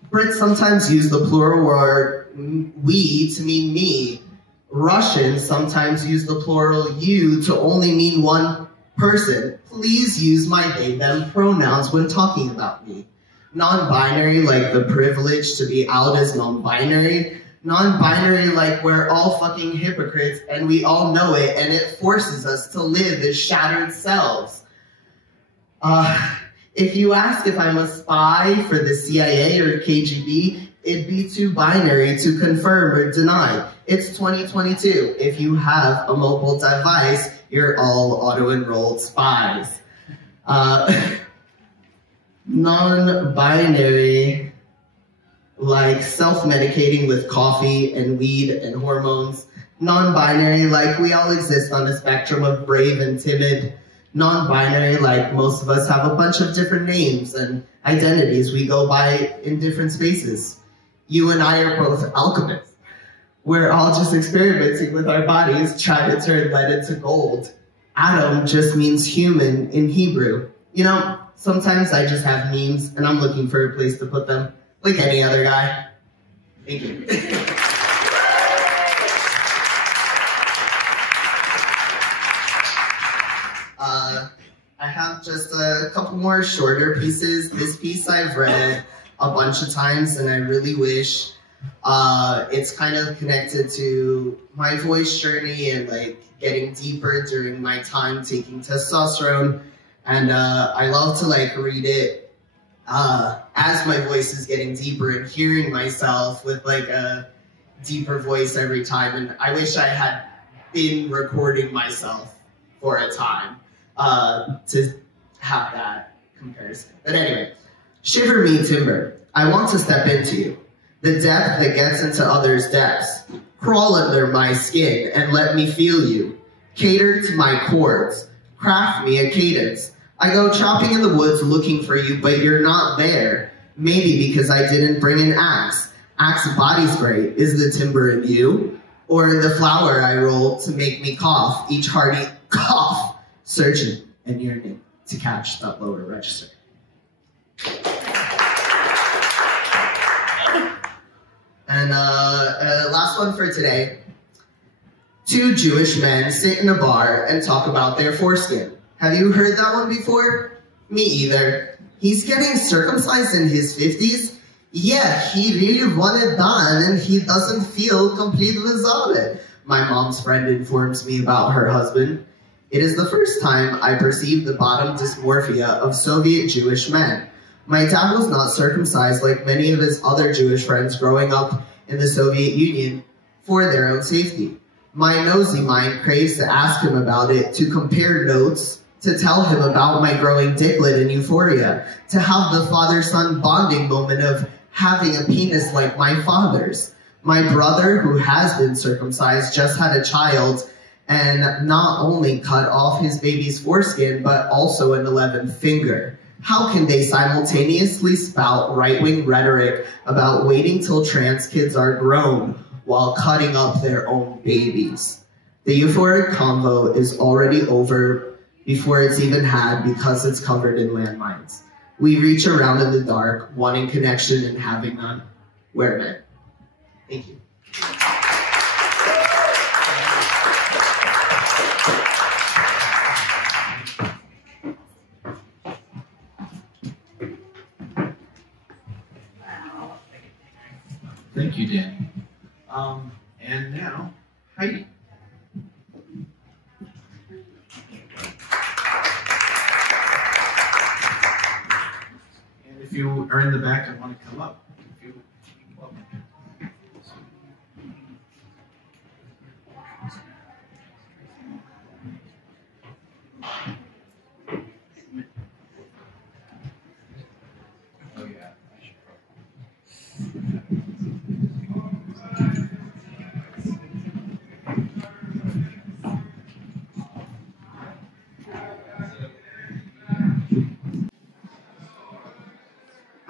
Brits sometimes use the plural word we to mean me. Russians sometimes use the plural you to only mean one Person, please use my they, them pronouns when talking about me. Non-binary, like the privilege to be out as non-binary. Non-binary, like we're all fucking hypocrites and we all know it, and it forces us to live as shattered selves. If you ask if I'm a spy for the CIA or KGB, it'd be too binary to confirm or deny. It's 2022. If you have a mobile device, you're all auto-enrolled spies. Non-binary, like self-medicating with coffee and weed and hormones. Non-binary, like we all exist on a spectrum of brave and timid. Non-binary, like most of us have a bunch of different names and identities we go by in different spaces. You and I are both alchemists. We're all just experimenting with our bodies, trying to turn lead into gold. Adam just means human in Hebrew. You know, sometimes I just have memes and I'm looking for a place to put them, like any other guy. Thank you. I have just a couple more shorter pieces. This piece I've read a bunch of times and I really wish it's kind of connected to my voice journey and like getting deeper during my time taking testosterone. And I love to like read it as my voice is getting deeper and hearing myself with like a deeper voice every time. And I wish I had been recording myself for a time to have that comparison. But anyway, shiver me timber. I want to step into you. The depth that gets into others' depths. Crawl under my skin and let me feel you. Cater to my chords. Craft me a cadence. I go chopping in the woods looking for you, but you're not there. Maybe because I didn't bring an axe. Axe body spray. Is the timber in you? Or the flower I roll to make me cough, each hearty cough, searching and yearning to catch that lower register. And last one for today. Two Jewish men sit in a bar and talk about their foreskin. Have you heard that one before? Me either. He's getting circumcised in his 50s. Yeah, he really wanted done and he doesn't feel complete without it. My mom's friend informs me about her husband. It is the first time I perceived the bottom dysmorphia of Soviet Jewish men. My dad was not circumcised like many of his other Jewish friends growing up in the Soviet Union for their own safety. My nosy mind craves to ask him about it, to compare notes, to tell him about my growing dicklet in euphoria, to have the father-son bonding moment of having a penis like my father's. My brother, who has been circumcised, just had a child and not only cut off his baby's foreskin, but also an 11th finger. How can they simultaneously spout right-wing rhetoric about waiting till trans kids are grown while cutting up their own babies? The euphoric convo is already over before it's even had because it's covered in landmines. We reach around in the dark, wanting connection and having none. We're men. Thank you. Thank you, Dan. And now, Heidi. And if you are in the back and want to come up, if you welcome. Oh yeah, I should probably.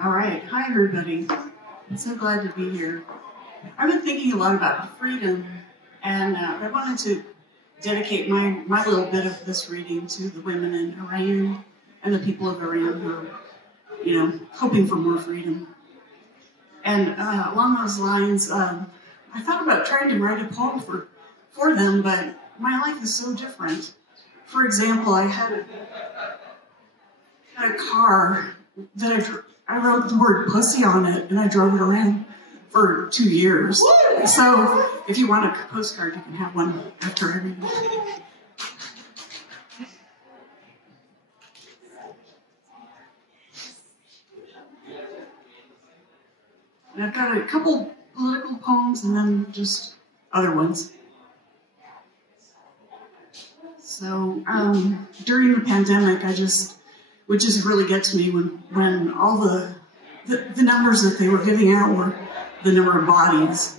All right. Hi, everybody. I'm so glad to be here. I've been thinking a lot about freedom, and I wanted to dedicate my little bit of this reading to the women in Iran and the people of Iran who are, hoping for more freedom. And along those lines, I thought about trying to write a poem for them, but my life is so different. For example, I had a car that I wrote the word pussy on it, and I drove it around for 2 years. So if you want a postcard, you can have one after every. And I've got a couple political poems and then just other ones. So during the pandemic, would just really get to me when all the numbers that they were giving out were the number of bodies,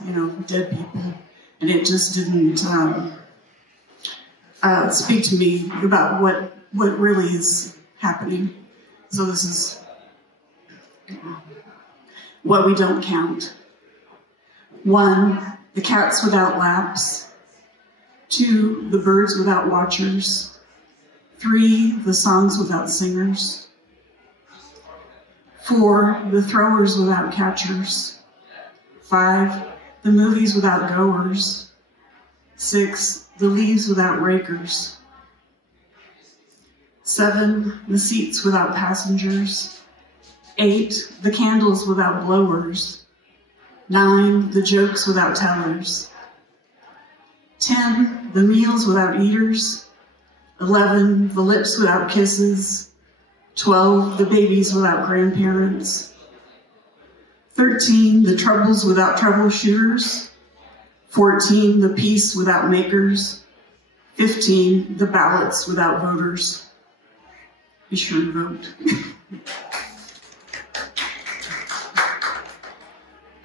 dead people, and it just didn't speak to me about what really is happening. So this is what we don't count. 1, the cats without laps. 2, the birds without watchers. 3, the songs without singers. 4, the throwers without catchers. 5, the movies without goers. 6, the leaves without rakers. 7, the seats without passengers. 8, the candles without blowers. 9, the jokes without tellers. 10, the meals without eaters. 11, the lips without kisses. 12, the babies without grandparents. 13, the troubles without troubleshooters. 14, the peace without makers. 15, the ballots without voters. Be sure to vote.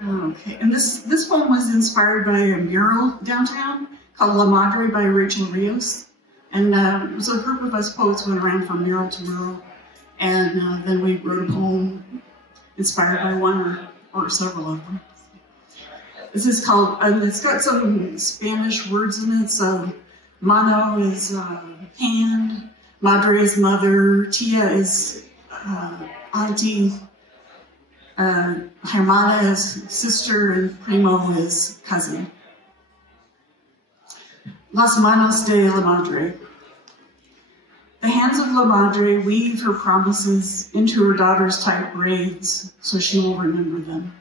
Okay, and this poem was inspired by a mural downtown called La Madre by Rachel Rios. And so a group of us poets went around from mural to mural, and then we wrote a poem inspired by one or several of them. This is called, it's got some Spanish words in it. So mano is hand, madre is mother, tia is auntie, hermana is sister, and primo is cousin. Las manos de la madre. The hands of la madre weave her promises into her daughter's tight braids, so she will remember them.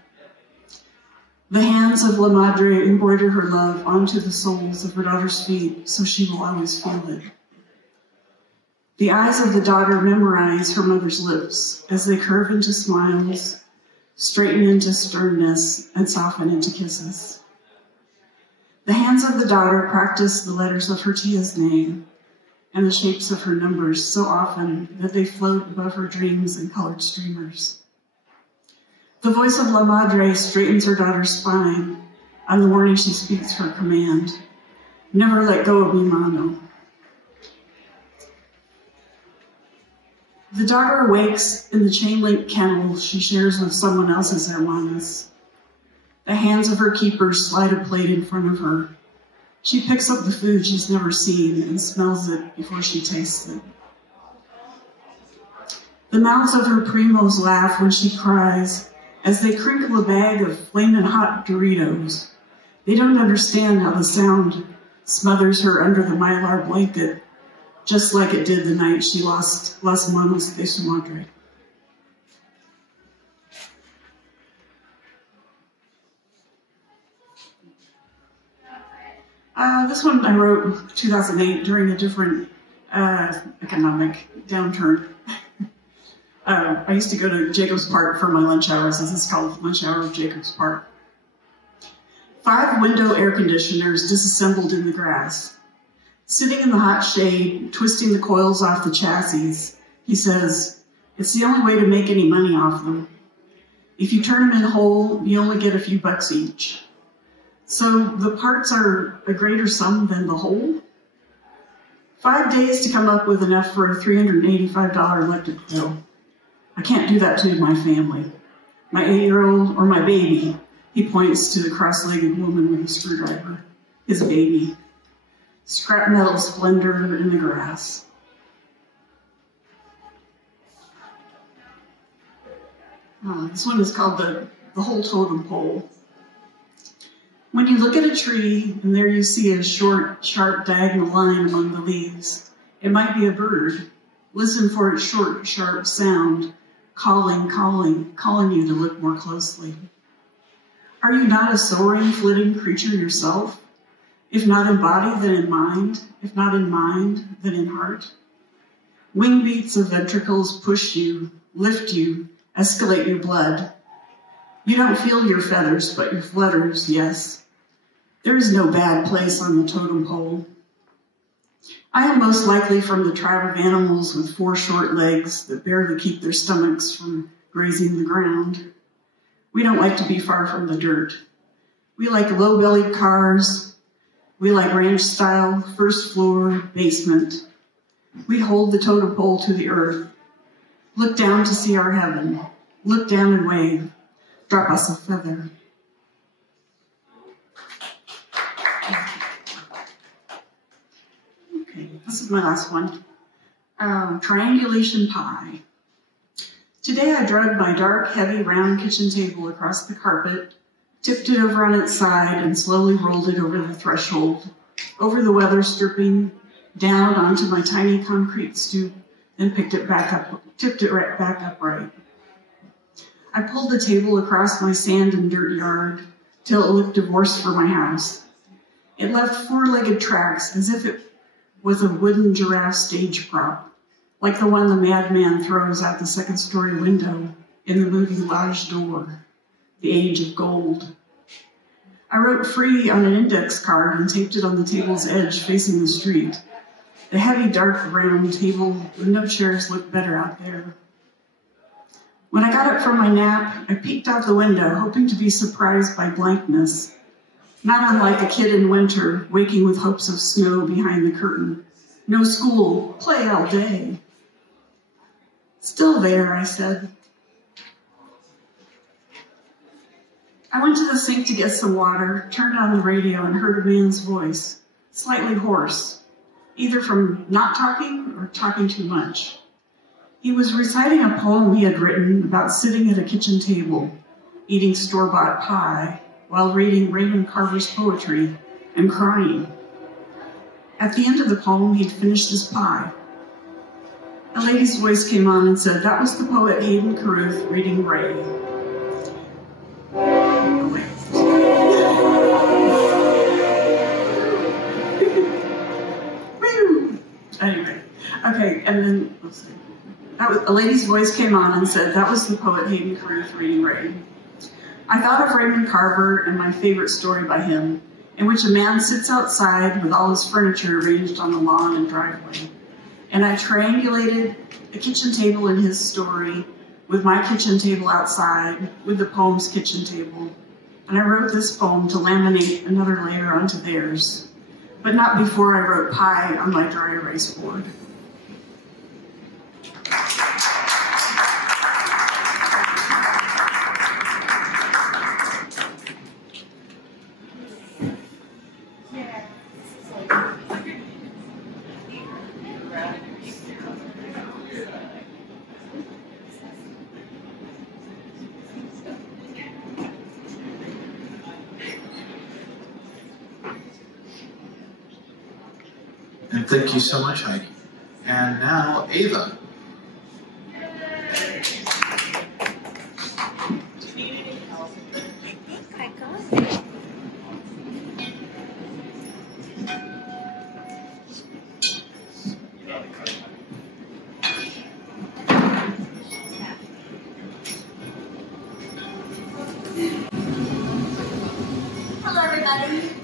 The hands of la madre embroider her love onto the soles of her daughter's feet, so she will always feel it. The eyes of the daughter memorize her mother's lips as they curve into smiles, straighten into sternness, and soften into kisses. The hands of the daughter practice the letters of her tia's name and the shapes of her numbers so often that they float above her dreams in colored streamers. The voice of La Madre straightens her daughter's spine on the morning she speaks her command. Never let go of mi mano. The daughter awakes in the chain-link kennel she shares with someone else's hermanas. The hands of her keepers slide a plate in front of her. She picks up the food she's never seen and smells it before she tastes it. The mouths of her primos laugh when she cries as they crinkle a bag of flaming hot Doritos. They don't understand how the sound smothers her under the mylar blanket, just like it did the night she lost Las Manos de su Madre. This one I wrote 2008 during a different economic downturn. I used to go to Jacobs Park for my lunch hours. This is called Lunch Hour of Jacobs Park. 5 window air conditioners disassembled in the grass. Sitting in the hot shade, twisting the coils off the chassis, he says, "It's the only way to make any money off them. If you turn them in whole, you only get a few bucks each. So the parts are a greater sum than the whole? 5 days to come up with enough for a $385 electric bill. I can't do that to my family. My 8-year-old or my baby." He points to the cross-legged woman with a screwdriver. His baby. Scrap metal splendor in the grass. This one is called the whole totem pole. When you look at a tree and there you see a short, sharp diagonal line among the leaves, It might be a bird. Listen for its short, sharp sound, calling, calling, calling you to look more closely. Are you not a soaring, flitting creature yourself? If not in body, then in mind. If not in mind, then in heart. Wing beats of ventricles push you, lift you, escalate your blood. You don't feel your feathers, but your flutters, yes. There is no bad place on the totem pole. I am most likely from the tribe of animals with 4 short legs that barely keep their stomachs from grazing the ground. We don't like to be far from the dirt. We like low-bellied cars. We like ranch-style, first floor, basement. We hold the totem pole to the earth. Look down to see our heaven. Look down and wave. Drop us a feather. Okay, this is my last one. Triangulation pie. Today I dragged my dark, heavy, round kitchen table across the carpet, tipped it over on its side, and slowly rolled it over the threshold, over the weather stripping, down onto my tiny concrete stoop, and picked it back up, tipped it right back upright. I pulled the table across my sand and dirt yard till it looked divorced from my house. It left 4-legged tracks as if it was a wooden giraffe stage prop, like the one the madman throws out the second-story window in the movie L'Age d'Or, The Age of Gold. I wrote free on an index card and taped it on the table's edge facing the street. The heavy, dark, round table with no chairs looked better out there. When I got up from my nap, I peeked out the window, hoping to be surprised by blankness, not unlike a kid in winter waking with hopes of snow behind the curtain. No school, play all day. Still there, I said. I went to the sink to get some water, turned on the radio, and heard a man's voice, slightly hoarse, either from not talking or talking too much. He was reciting a poem he had written about sitting at a kitchen table, eating store-bought pie, while reading Raymond Carver's poetry and crying. At the end of the poem, he'd finished his pie. A lady's voice came on and said, that was the poet Hayden Carruth reading Ray. Oh, wait. Woo! Anyway, okay, and then, let's see. A lady's voice came on and said, that was the poet Hayden Carruth reading Ray. I thought of Raymond Carver and my favorite story by him, in which a man sits outside with all his furniture arranged on the lawn and driveway. And I triangulated the kitchen table in his story with my kitchen table outside, with the poem's kitchen table. And I wrote this poem to laminate another layer onto theirs, but not before I wrote pie on my dry erase board. And thank you so much, Heidi. And now, Ava. Hello, everybody.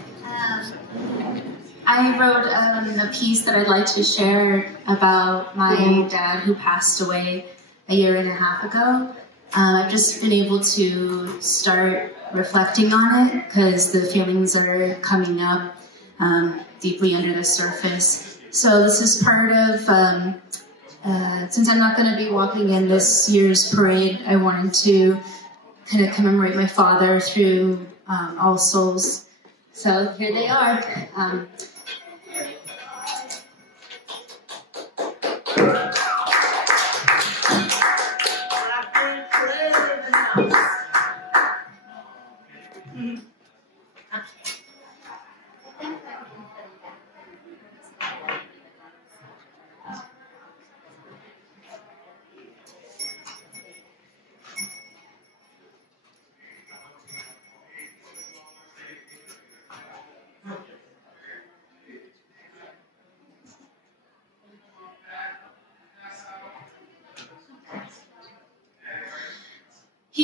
I wrote a piece that I'd like to share about my dad who passed away a year and a half ago. I've just been able to start reflecting on it because the feelings are coming up deeply under the surface. So this is part of, since I'm not going to be walking in this year's parade, I wanted to kind of commemorate my father through All Souls. So here they are.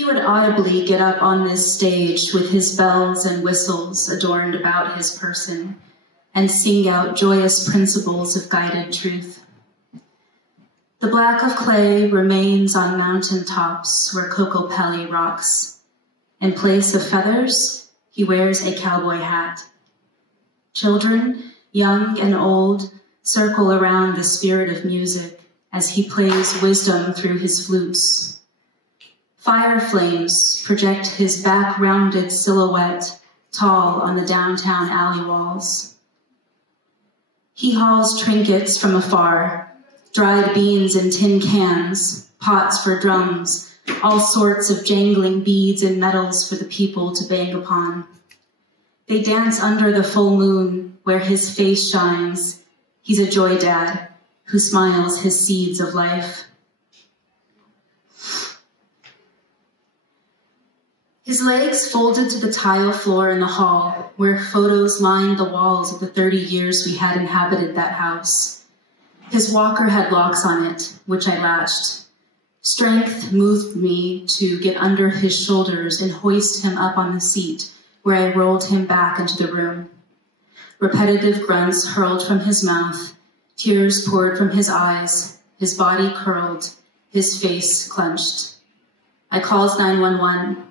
He would audibly get up on this stage with his bells and whistles adorned about his person and sing out joyous principles of guided truth. The black of clay remains on mountain tops where Kokopelli rocks. In place of feathers, he wears a cowboy hat. Children, young and old, circle around the spirit of music as he plays wisdom through his flutes. Fire flames project his back-rounded silhouette tall on the downtown alley walls. He hauls trinkets from afar, dried beans in tin cans, pots for drums, all sorts of jangling beads and metals for the people to bang upon. They dance under the full moon where his face shines. He's a joy dad who smiles his seeds of life. His legs folded to the tile floor in the hall, where photos lined the walls of the 30 years we had inhabited that house. His walker had locks on it, which I latched. Strength moved me to get under his shoulders and hoist him up on the seat, where I rolled him back into the room. Repetitive grunts hurled from his mouth, tears poured from his eyes, his body curled, his face clenched. I called 911.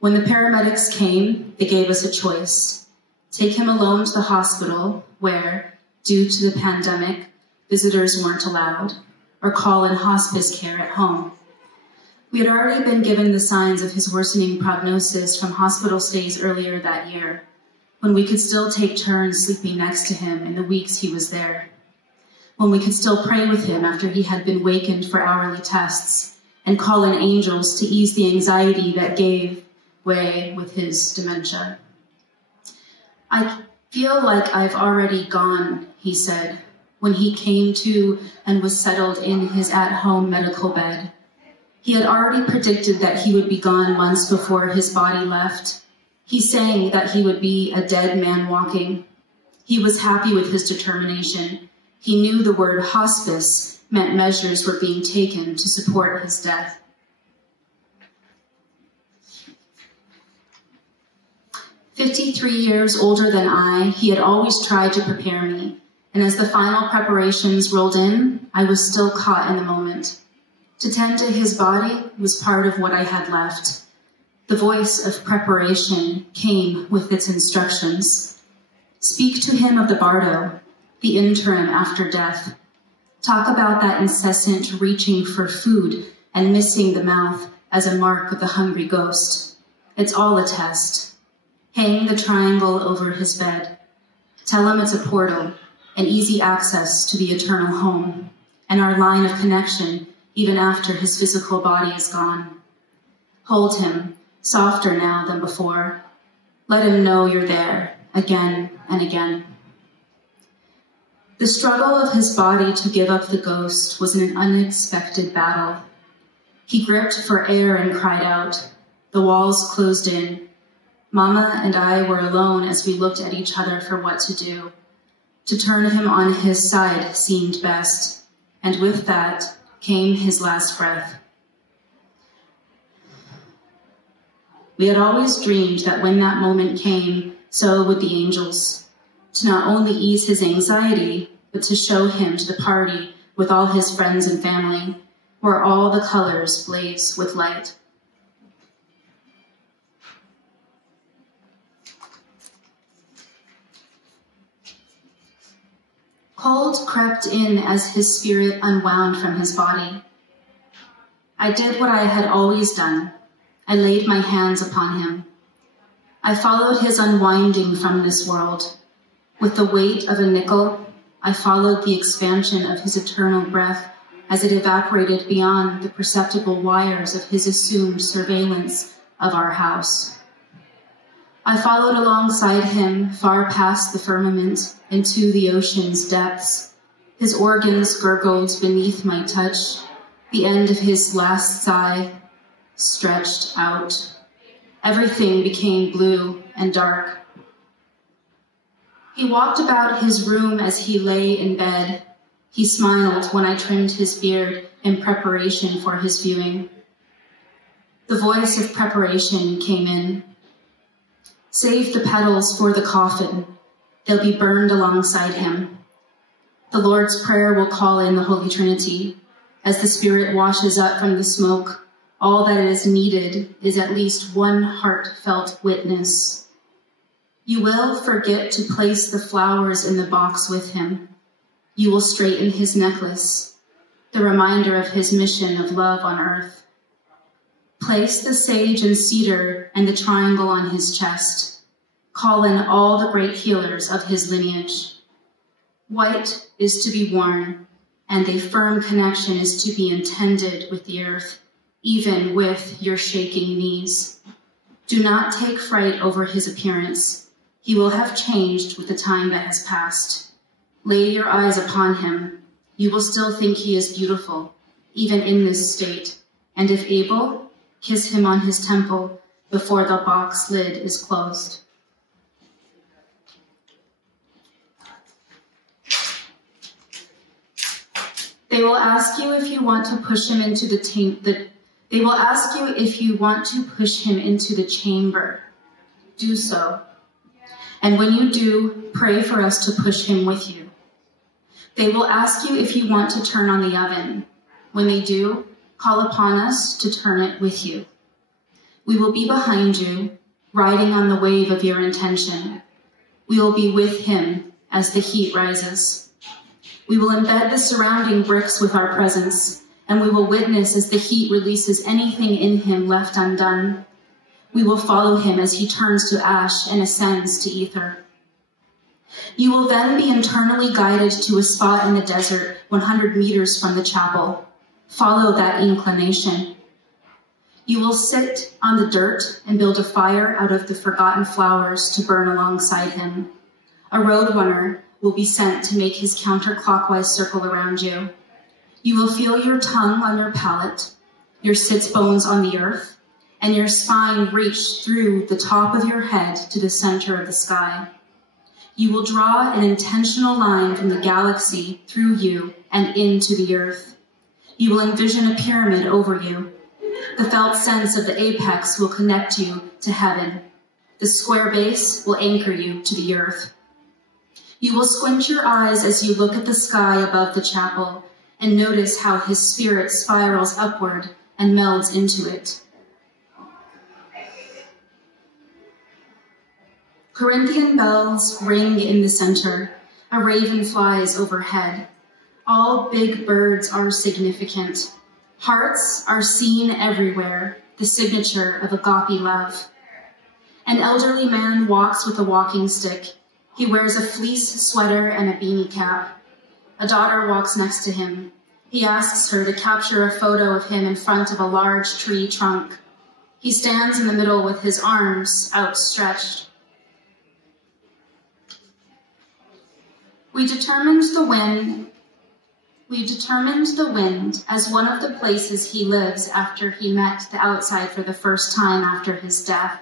When the paramedics came, they gave us a choice. Take him alone to the hospital, where, due to the pandemic, visitors weren't allowed, or call in hospice care at home. We had already been given the signs of his worsening prognosis from hospital stays earlier that year, when we could still take turns sleeping next to him in the weeks he was there, when we could still pray with him after he had been wakened for hourly tests, and call in angels to ease the anxiety that gave way with his dementia. I feel like I've already gone, he said, when he came to and was settled in his at-home medical bed. He had already predicted that he would be gone months before his body left. He sang that he would be a dead man walking. He was happy with his determination. He knew the word hospice meant measures were being taken to support his death. "53 years older than I, he had always tried to prepare me, and as the final preparations rolled in, I was still caught in the moment. To tend to his body was part of what I had left. The voice of preparation came with its instructions. Speak to him of the bardo, the interim after death. Talk about that incessant reaching for food and missing the mouth as a mark of the hungry ghost. It's all a test. Hang the triangle over his bed. Tell him it's a portal, an easy access to the eternal home, and our line of connection even after his physical body is gone. Hold him, softer now than before. Let him know you're there, again and again." The struggle of his body to give up the ghost was an unexpected battle. He gripped for air and cried out. The walls closed in. Mama and I were alone as we looked at each other for what to do. To turn him on his side seemed best, and with that came his last breath. We had always dreamed that when that moment came, so would the angels, to not only ease his anxiety, but to show him to the party with all his friends and family, where all the colors blaze with light. Cold crept in as his spirit unwound from his body. I did what I had always done. I laid my hands upon him. I followed his unwinding from this world. With the weight of a nickel, I followed the expansion of his eternal breath as it evaporated beyond the perceptible wires of his assumed surveillance of our house. I followed alongside him far past the firmament into the ocean's depths. His organs gurgled beneath my touch. The end of his last sigh stretched out. Everything became blue and dark. He walked about his room as he lay in bed. He smiled when I trimmed his beard in preparation for his viewing. The voice of preparation came in. Save the petals for the coffin. They'll be burned alongside him. The Lord's Prayer will call in the Holy Trinity. As the Spirit washes up from the smoke, all that is needed is at least one heartfelt witness. You will forget to place the flowers in the box with him. You will straighten his necklace, the reminder of his mission of love on earth. Place the sage and cedar and the triangle on his chest. Call in all the great healers of his lineage. White is to be worn, and a firm connection is to be intended with the earth, even with your shaking knees. Do not take fright over his appearance. He will have changed with the time that has passed. Lay your eyes upon him. You will still think he is beautiful, even in this state, and if able, kiss him on his temple before the box lid is closed. They will ask you if you want to push him into They will ask you if you want to push him into the chamber. Do so. And when you do, pray for us to push him with you. They will ask you if you want to turn on the oven. When they do, call upon us to turn it with you. We will be behind you, riding on the wave of your intention. We will be with him as the heat rises. We will embed the surrounding bricks with our presence, and we will witness as the heat releases anything in him left undone. We will follow him as he turns to ash and ascends to ether. You will then be internally guided to a spot in the desert 100 meters from the chapel. Follow that inclination. You will sit on the dirt and build a fire out of the forgotten flowers to burn alongside him. A roadrunner will be sent to make his counterclockwise circle around you. You will feel your tongue on your palate, your sits bones on the earth, and your spine reach through the top of your head to the center of the sky. You will draw an intentional line from the galaxy through you and into the earth. You will envision a pyramid over you. The felt sense of the apex will connect you to heaven. The square base will anchor you to the earth. You will squint your eyes as you look at the sky above the chapel and notice how his spirit spirals upward and melds into it. Corinthian bells ring in the center. A raven flies overhead. All big birds are significant. Hearts are seen everywhere, the signature of agape love. An elderly man walks with a walking stick. He wears a fleece sweater and a beanie cap. A daughter walks next to him. He asks her to capture a photo of him in front of a large tree trunk. He stands in the middle with his arms outstretched. We determined the wind as one of the places he lives after he met the outside for the first time after his death.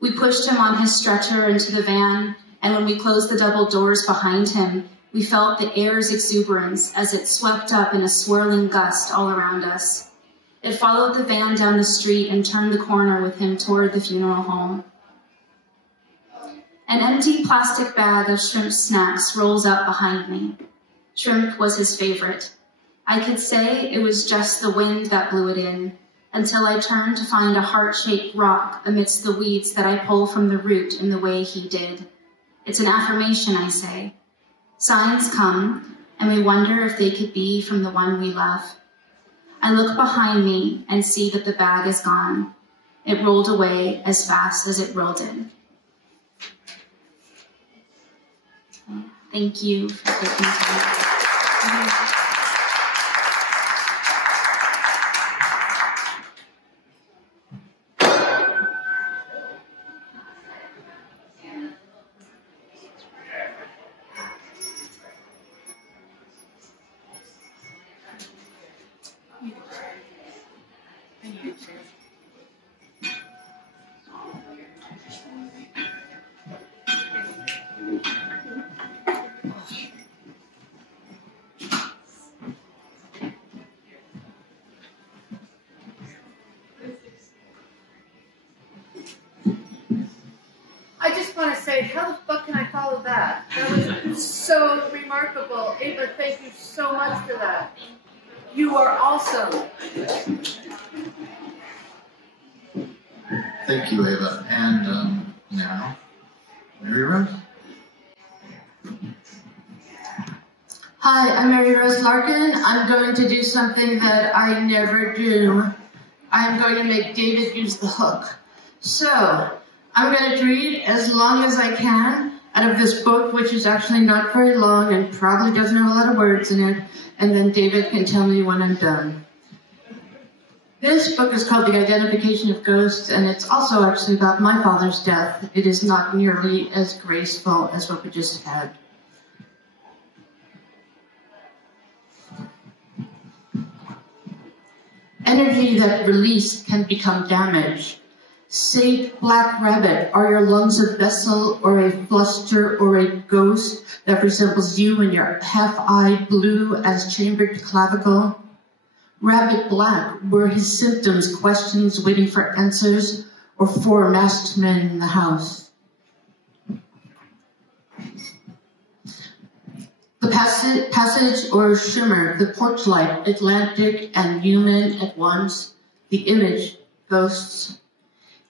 We pushed him on his stretcher into the van, and when we closed the double doors behind him, we felt the air's exuberance as it swept up in a swirling gust all around us. It followed the van down the street and turned the corner with him toward the funeral home. An empty plastic bag of shrimp snacks rolls up behind me. Shrimp was his favorite. I could say it was just the wind that blew it in, until I turned to find a heart-shaped rock amidst the weeds that I pull from the root in the way he did. It's an affirmation, I say. Signs come, and we wonder if they could be from the one we love. I look behind me and see that the bag is gone. It rolled away as fast as it rolled in. Thank you for taking time. say, how the fuck can I follow that? That was so remarkable. Ava, thank you so much for that. You are awesome. Thank you, Ava. And now, Maryrose. Hi, I'm Maryrose Larkin. I'm going to do something that I never do. I'm going to make David use the hook. So, I'm going to read as long as I can out of this book, which is actually not very long and probably doesn't have a lot of words in it, and then David can tell me when I'm done. This book is called The Identification of Ghosts, and it's also actually about my father's death. It is not nearly as graceful as what we just had. Energy that released can become damage. Say, black rabbit, are your lungs a vessel or a fluster or a ghost that resembles you in your half-eyed blue as chambered clavicle? Rabbit black, were his symptoms questions waiting for answers or four masked men in the house? The passage or shimmer, the porch light, Atlantic and human at once, the image, ghosts.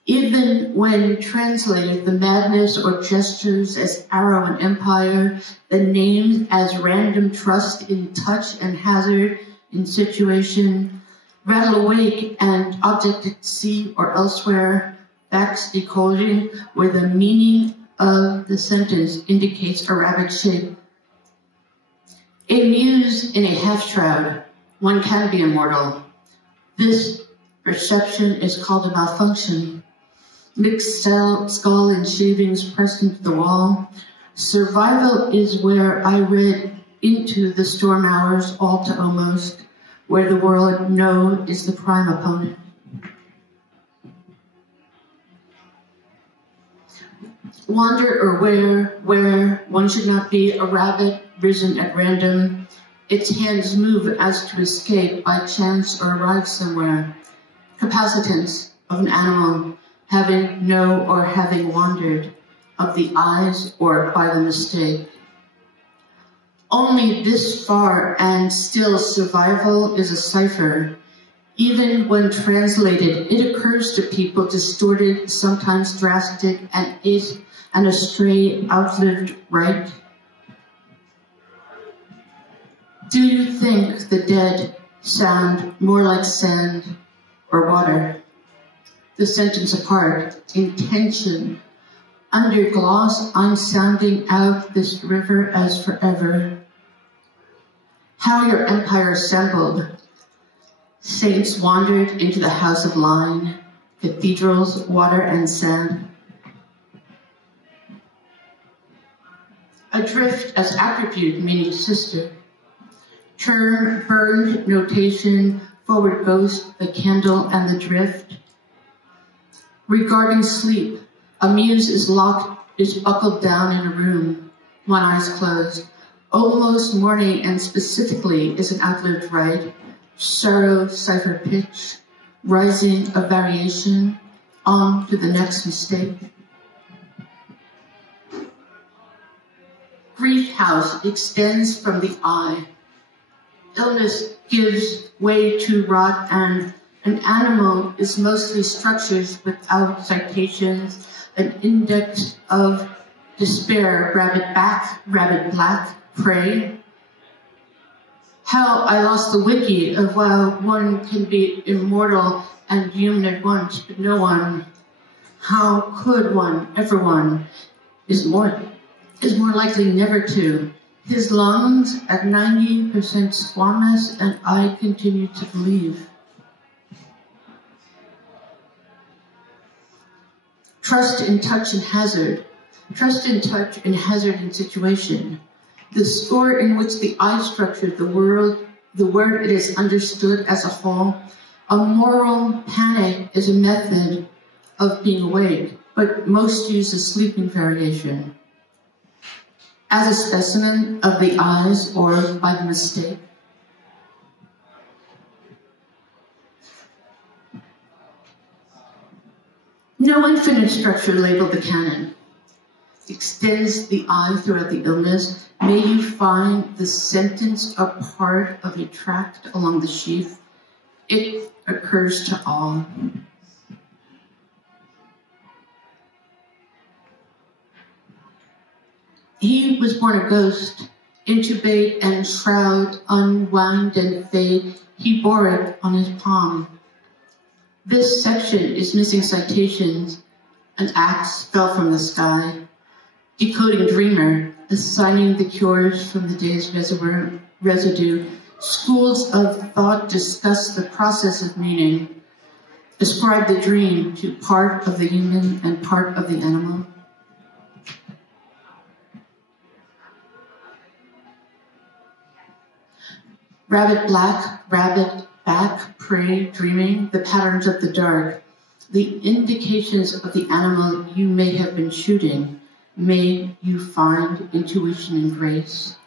Even when translated, the madness or gestures as arrow and empire, the names as random trust in touch and hazard in situation, rattle awake and object at sea or elsewhere, facts decoding where the meaning of the sentence indicates a rabbit shape. A muse in a half-shroud, one can be immortal. This perception is called a malfunction. Mixed skull and shavings pressed into the wall. Survival is where I read into the storm hours, all to almost, where the world no is the prime opponent. Wander or where one should not be a rabbit risen at random. Its hands move as to escape by chance or arrive somewhere. Capacitance of an animal, having no or having wandered, of the eyes or by the mistake. Only this far and still survival is a cipher. Even when translated, it occurs to people distorted, sometimes drastic, and astray, outlived right. Do you think the dead sound more like sand or water? The sentence apart, intention. Under gloss, I'm sounding out this river as forever. How your empire assembled. Saints wandered into the house of line, cathedrals, water and sand. Adrift as attribute, meaning sister. Term, burned, notation, forward ghost, the candle and the drift. Regarding sleep, a muse is buckled down in a room, one eye's closed. Almost morning and specifically is an outlived right. Sorrow, cipher pitch, rising a variation, on to the next mistake. Grief house extends from the eye. Illness gives way to rot, and an animal is mostly structures without citations, an index of despair, rabbit back, rabbit black, prey. How I lost the wiki of while one can be immortal and human at once, but no one. How could one, everyone, is more likely never to. His lungs at 90% squamous, and I continue to believe. Trust in touch and hazard. Trust in touch and hazard in situation. The score in which the I structured the word it is understood as a whole. A moral panic is a method of being awake, but most use a sleeping variation. As a specimen of the eyes or by the mistake. No infinite structure labeled the canon. extends the eye throughout the illness. May you find the sentence a part of a tract along the sheath. It occurs to all. He was born a ghost, intubate and shroud, unwound and fade. He bore it on his palm. This section is missing citations. An axe fell from the sky. Decoding dreamer, assigning the cures from the day's residue. Schools of thought discuss the process of meaning. Ascribe the dream to part of the human and part of the animal. Rabbit black, rabbit back, prey, dreaming, the patterns of the dark, the indications of the animal you may have been shooting. May you find intuition and grace.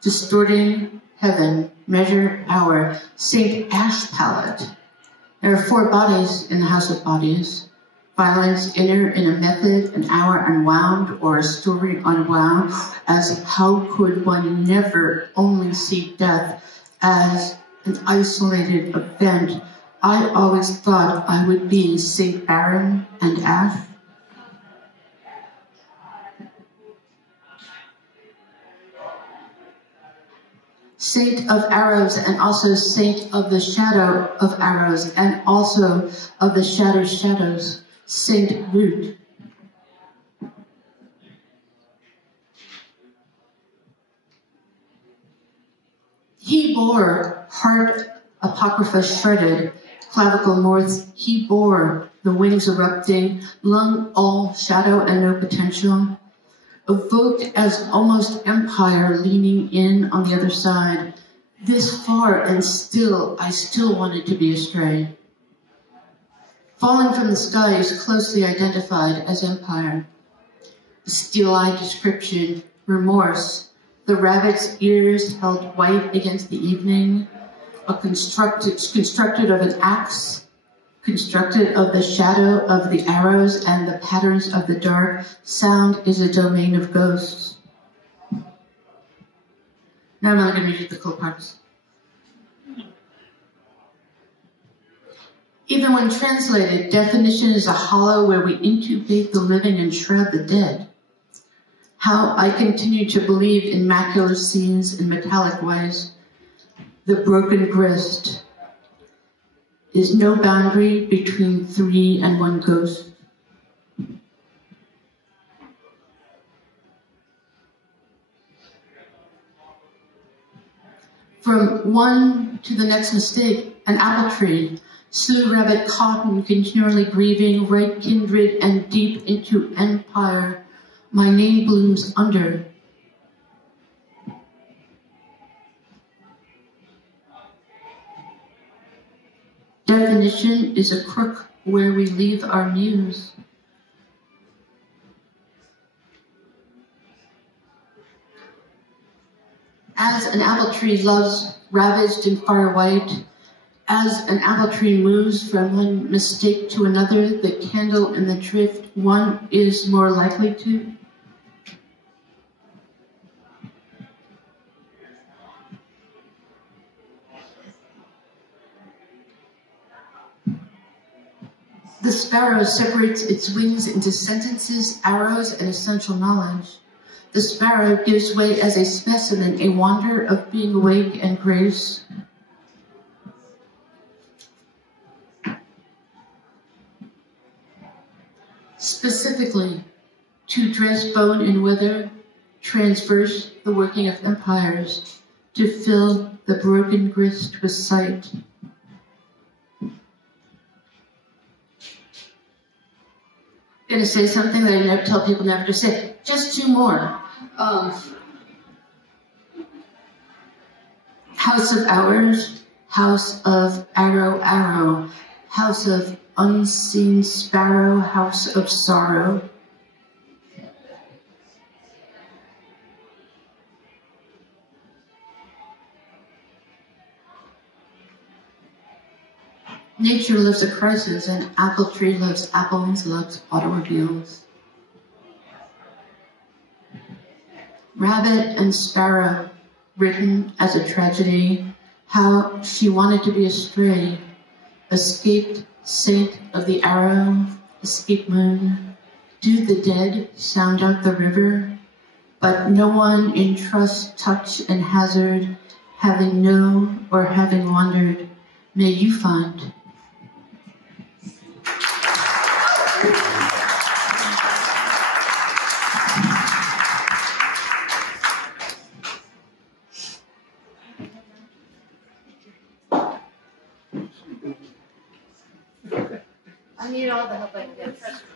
Distorting heaven, measure hour, Saint Ash palette. There are 4 bodies in the house of bodies. Violence inner in a method, an hour unwound, or a story unwound, as how could one never only see death as an isolated event? I always thought I would be Saint Baron and Ash. Saint of arrows, and also saint of the shadow of arrows, and also of the shadows, Saint Root. He bore heart apocrypha shredded, clavicle north. He bore the wings erupting, lung all shadow and no potential. Evoked as almost empire leaning in on the other side. This far and still, I still wanted to be astray. Falling from the sky is closely identified as empire. A steel-eyed description, remorse. The rabbit's ears held white against the evening. Constructed of an axe. Constructed of the shadow of the arrows and the patterns of the dark. Sound is a domain of ghosts. Now I'm not going to read the cool parts. Even when translated, definition is a hollow where we intubate the living and shroud the dead. How I continue to believe in macular scenes in metallic ways. The broken grist is no boundary between 3 and 1 ghost. From one to the next mistake, an apple tree, slew rabbit cotton, continually grieving, right kindred and deep into empire. My name blooms under. Definition is a crook where we leave our muse. As an apple tree loves ravaged in fire white, as an apple tree moves from one mistake to another, the candle and the drift, one is more likely to. The sparrow separates its wings into sentences, arrows, and essential knowledge. The sparrow gives way as a specimen, a wonder of being awake and grace. Specifically, to dress bone in wither, transverse the working of empires, to fill the broken grist with sight. I'm going to say something that I never tell people never to say. Just 2 more. House of hours, house of arrow, house of unseen sparrow, house of sorrow. Nature loves a crisis, and apple tree loves apples, loves automobiles. Rabbit and Sparrow, written as a tragedy, how she wanted to be a stray, escaped saint of the arrow, escape moon. Do the dead sound out the river? But no one in trust, touch, and hazard, having known or having wondered, may you find. I need all the help I can get. Trust me.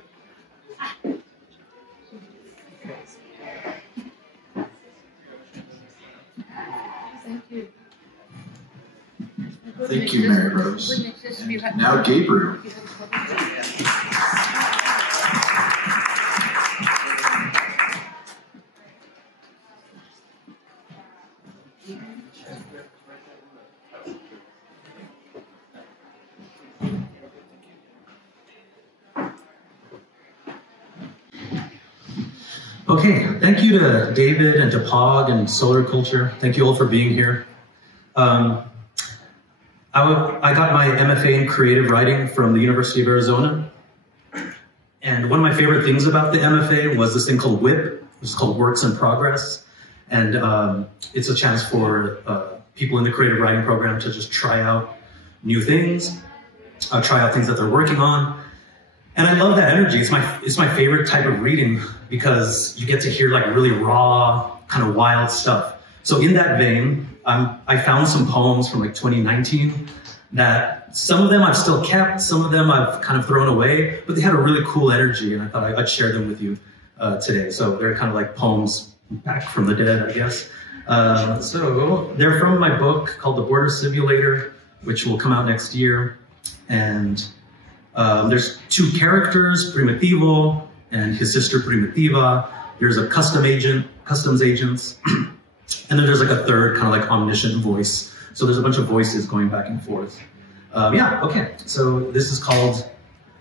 Thank you. Thank you, Maryrose. And now Gabriel. Okay, thank you to David and to Pog and Solar Culture. Thank you all for being here. I got my MFA in creative writing from the University of Arizona. And one of my favorite things about the MFA was this thing called WIP, which is called Works in Progress. And it's a chance for people in the creative writing program to just try out new things, try out things that they're working on. And I love that energy. It's my favorite type of reading because you get to hear like really raw, kind of wild stuff. So in that vein, I found some poems from like 2019 that some of them I've still kept, some of them I've kind of thrown away, but they had a really cool energy and I thought I'd share them with you today. So they're kind of like poems back from the dead, I guess. So they're from my book called The Border Simulator, which will come out next year. And there's two characters, Primitivo and his sister Primitiva. There's a customs agents, and then there's like a third kind of like omniscient voice. So there's a bunch of voices going back and forth. Yeah, okay. So this is called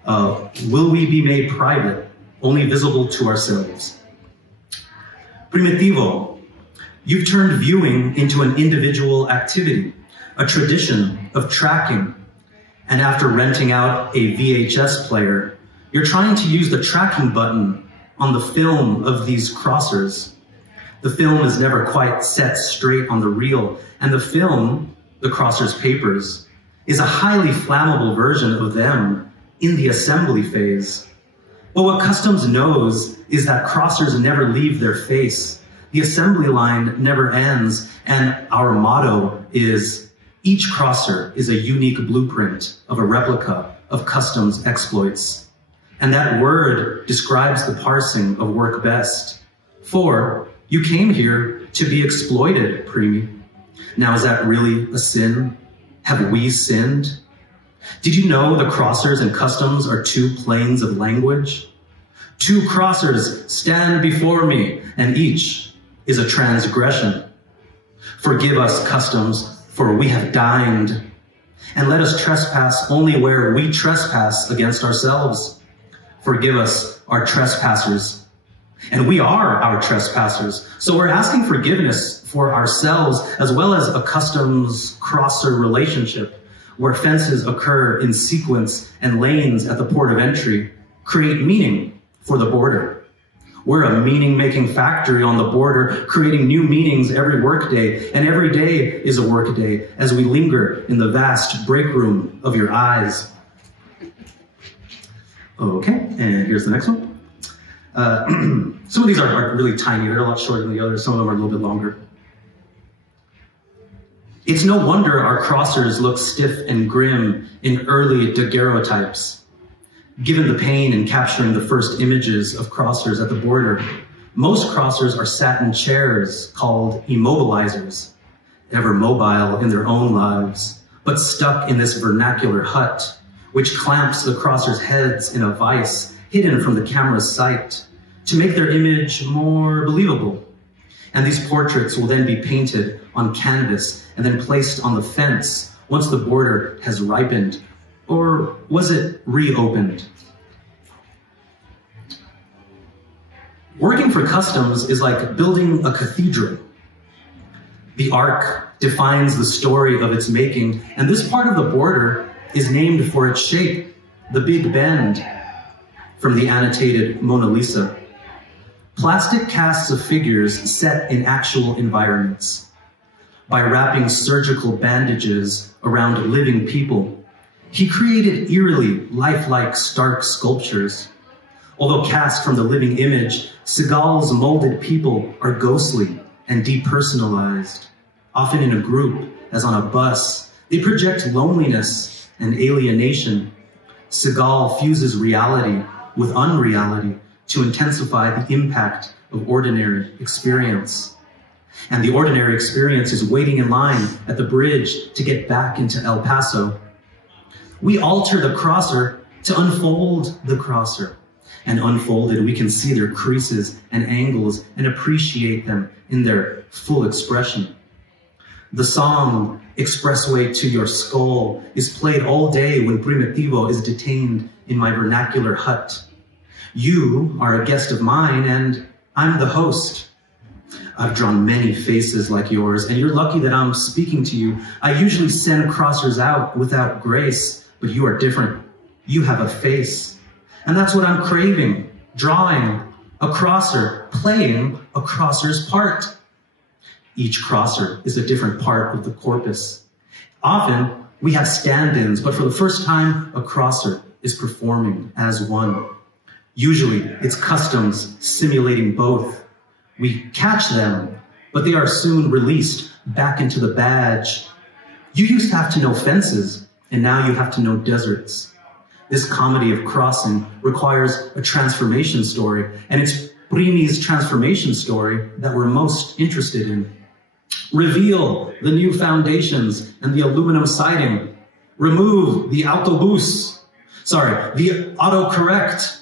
Will We Be Made Private, Only Visible to Ourselves. Primitivo, you've turned viewing into an individual activity, a tradition of tracking. And after renting out a VHS player, you're trying to use the tracking button on the film of these crossers. The film is never quite set straight on the reel, and the film, the crossers' papers, is a highly flammable version of them in the assembly phase. But what Customs knows is that crossers never leave their face. The assembly line never ends, and our motto is, each crosser is a unique blueprint of a replica of Customs exploits. And that word describes the parsing of work best. For you came here to be exploited, Primi. Now is that really a sin? Have we sinned? Did you know the crossers and Customs are two planes of language? Two crossers stand before me, and each is a transgression. Forgive us, Customs, for we have dined, and let us trespass only where we trespass against ourselves. Forgive us, our trespassers. And we are our trespassers, so we're asking forgiveness for ourselves as well as a Customs crosser relationship where fences occur in sequence and lanes at the port of entry create meaning for the border. We're a meaning-making factory on the border, creating new meanings every workday, and every day is a workday as we linger in the vast break room of your eyes. Okay, and here's the next one. Some of these are really tiny. They're a lot shorter than the others. Some of them are a little bit longer. It's no wonder our crossers look stiff and grim in early daguerreotypes. Given the pain in capturing the first images of crossers at the border, most crossers are sat in chairs called immobilizers, ever mobile in their own lives, but stuck in this vernacular hut, which clamps the crossers' heads in a vise hidden from the camera's sight to make their image more believable. And these portraits will then be painted on canvas and then placed on the fence once the border has ripened. Or was it reopened? Working for customs is like building a cathedral. The arc defines the story of its making, and this part of the border is named for its shape, the Big Bend, from the annotated Mona Lisa. Plastic casts of figures set in actual environments. By wrapping surgical bandages around living people, he created eerily lifelike stark sculptures. Although cast from the living image, Segal's molded people are ghostly and depersonalized. Often in a group, as on a bus, they project loneliness and alienation. Segal fuses reality with unreality to intensify the impact of ordinary experience. And the ordinary experience is waiting in line at the bridge to get back into El Paso. We alter the crosser to unfold the crosser. And unfolded, we can see their creases and angles and appreciate them in their full expression. The song, Expressway to Your Skull, is played all day when Primitivo is detained in my vernacular hut. You are a guest of mine, and I'm the host. I've drawn many faces like yours, and you're lucky that I'm speaking to you. I usually send crossers out without grace, but you are different. You have a face. And that's what I'm craving, drawing a crosser, playing a crosser's part. Each crosser is a different part of the corpus. Often, we have stand-ins, but for the first time, a crosser is performing as one. Usually, it's customs simulating both. We catch them, but they are soon released back into the badge. You used to have to know fences, and now you have to know deserts. This comedy of crossing requires a transformation story, and it's Primi's transformation story that we're most interested in. Reveal the new foundations and the aluminum siding. Remove the autocorrect.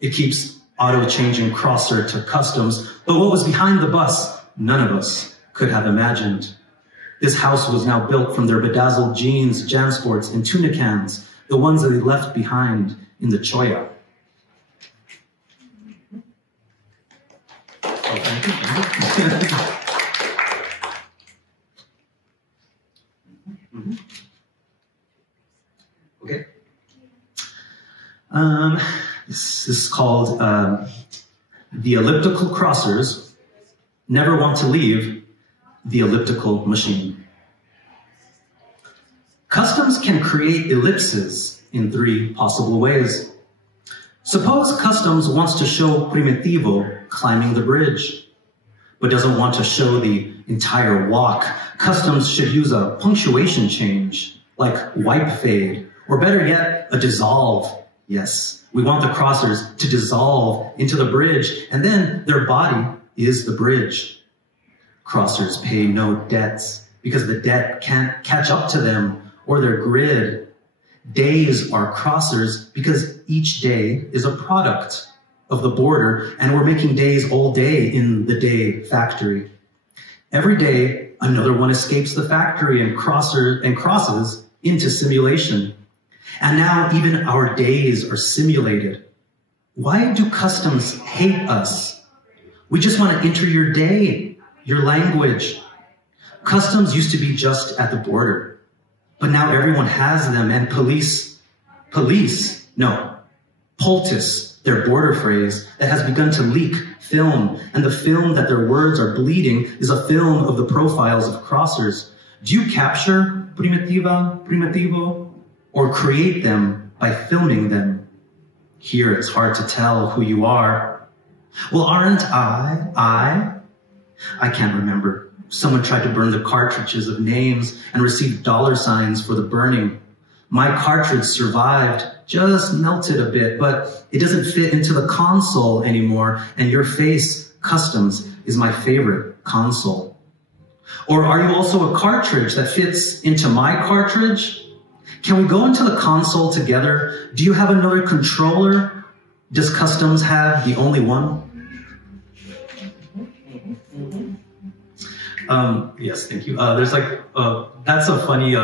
It keeps auto-changing crosser to customs, but what was behind the bus, none of us could have imagined. This house was now built from their bedazzled jeans, jam sports, and tuna cans, the ones that they left behind in the choya. Okay. This is called The Elliptical Crossers Never Want to Leave the Elliptical Machine. Customs can create ellipses in 3 possible ways. Suppose Customs wants to show Primitivo climbing the bridge, but doesn't want to show the entire walk. Customs should use a punctuation change, like wipe fade, or better yet, a dissolve. Yes, we want the crossers to dissolve into the bridge, and then their body is the bridge. Crossers pay no debts, because the debt can't catch up to them or their grid. Days are crossers because each day is a product of the border, and we're making days all day in the day factory. Every day, another one escapes the factory and crosses into simulation. And now even our days are simulated. Why do customs hate us? We just want to enter your day, your language. Customs used to be just at the border. But now everyone has them, and Poultice, their border phrase that has begun to leak film, and the film that their words are bleeding is a film of the profiles of crossers. Do you capture Primitivo, or create them by filming them? Here it's hard to tell who you are. Well, aren't I can't remember. Someone tried to burn the cartridges of names and received $signs for the burning. My cartridge survived, just melted a bit, but it doesn't fit into the console anymore, and your face, Customs, is my favorite console. Or are you also a cartridge that fits into my cartridge? Can we go into the console together? Do you have another controller? Does Customs have the only one? Yes, thank you. There's like, that's a funny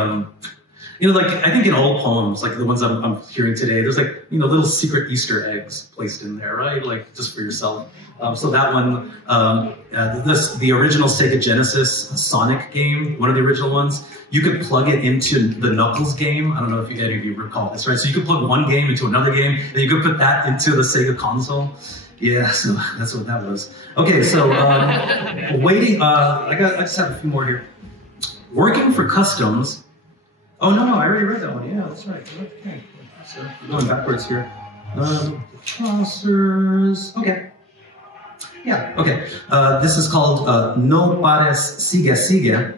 You know, like, I think in old poems, like the ones I'm hearing today, there's like, you know, little secret Easter eggs placed in there, right? Like, just for yourself. So that one, the original Sega Genesis Sonic game, one of the original ones, you could plug it into the Knuckles game. I don't know if any of you recall this, right? So you could plug one game into another game, and you could put that into the Sega console. Yeah, so that's what that was. Okay, so waiting, I just have a few more here. Working for customs. Oh, no, I already read that one. Yeah, that's right. Okay. So going backwards here. Crossers. Okay. Yeah, okay. This is called No Pares Sigue Sigue,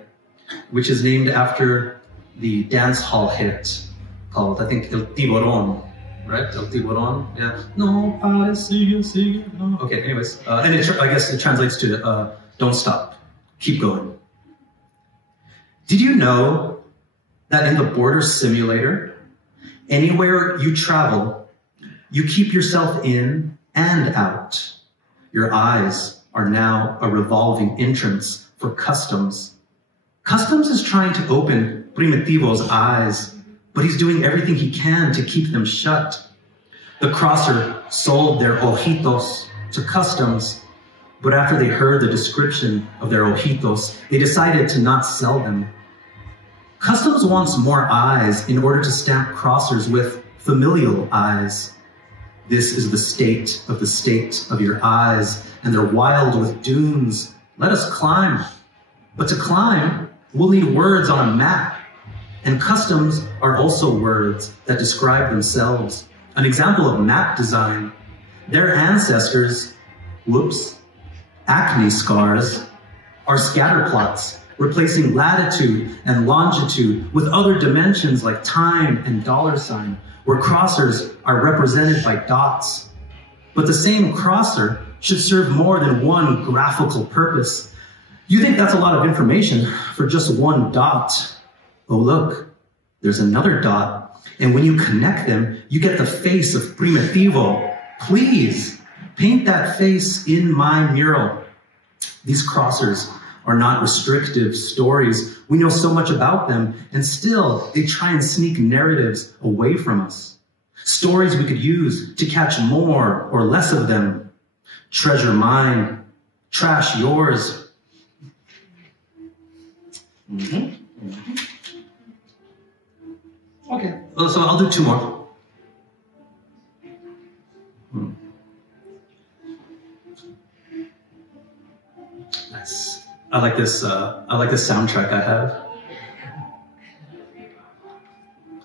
which is named after the dance hall hit called, I think, El Tiburón. Right? El Tiburón. Yeah. No pares sigue sigue. No. Okay, anyways. And I guess it translates to don't stop. Keep going. Did you know that in the border simulator, anywhere you travel, you keep yourself in and out? Your eyes are now a revolving entrance for customs. Customs is trying to open Primitivo's eyes, but he's doing everything he can to keep them shut. The crosser sold their ojitos to customs, but after they heard the description of their ojitos, they decided to not sell them. Customs wants more eyes in order to stamp crossers with familial eyes. This is the state of your eyes, and they're wild with dunes. Let us climb. But to climb, we'll need words on a map. And customs are also words that describe themselves. An example of map design. Their ancestors, acne scars, are scatter plots, replacing latitude and longitude with other dimensions like time and $sign, where crossers are represented by dots. But the same crosser should serve more than one graphical purpose. You think that's a lot of information for just one dot. Oh look, there's another dot, and when you connect them, you get the face of Primitivo. Please, paint that face in my mural. These crossers are not restrictive stories. We know so much about them, and still they try and sneak narratives away from us. Stories we could use to catch more or less of them. Treasure mine, trash yours. Okay, so I'll do two more. Nice. I like this soundtrack I have.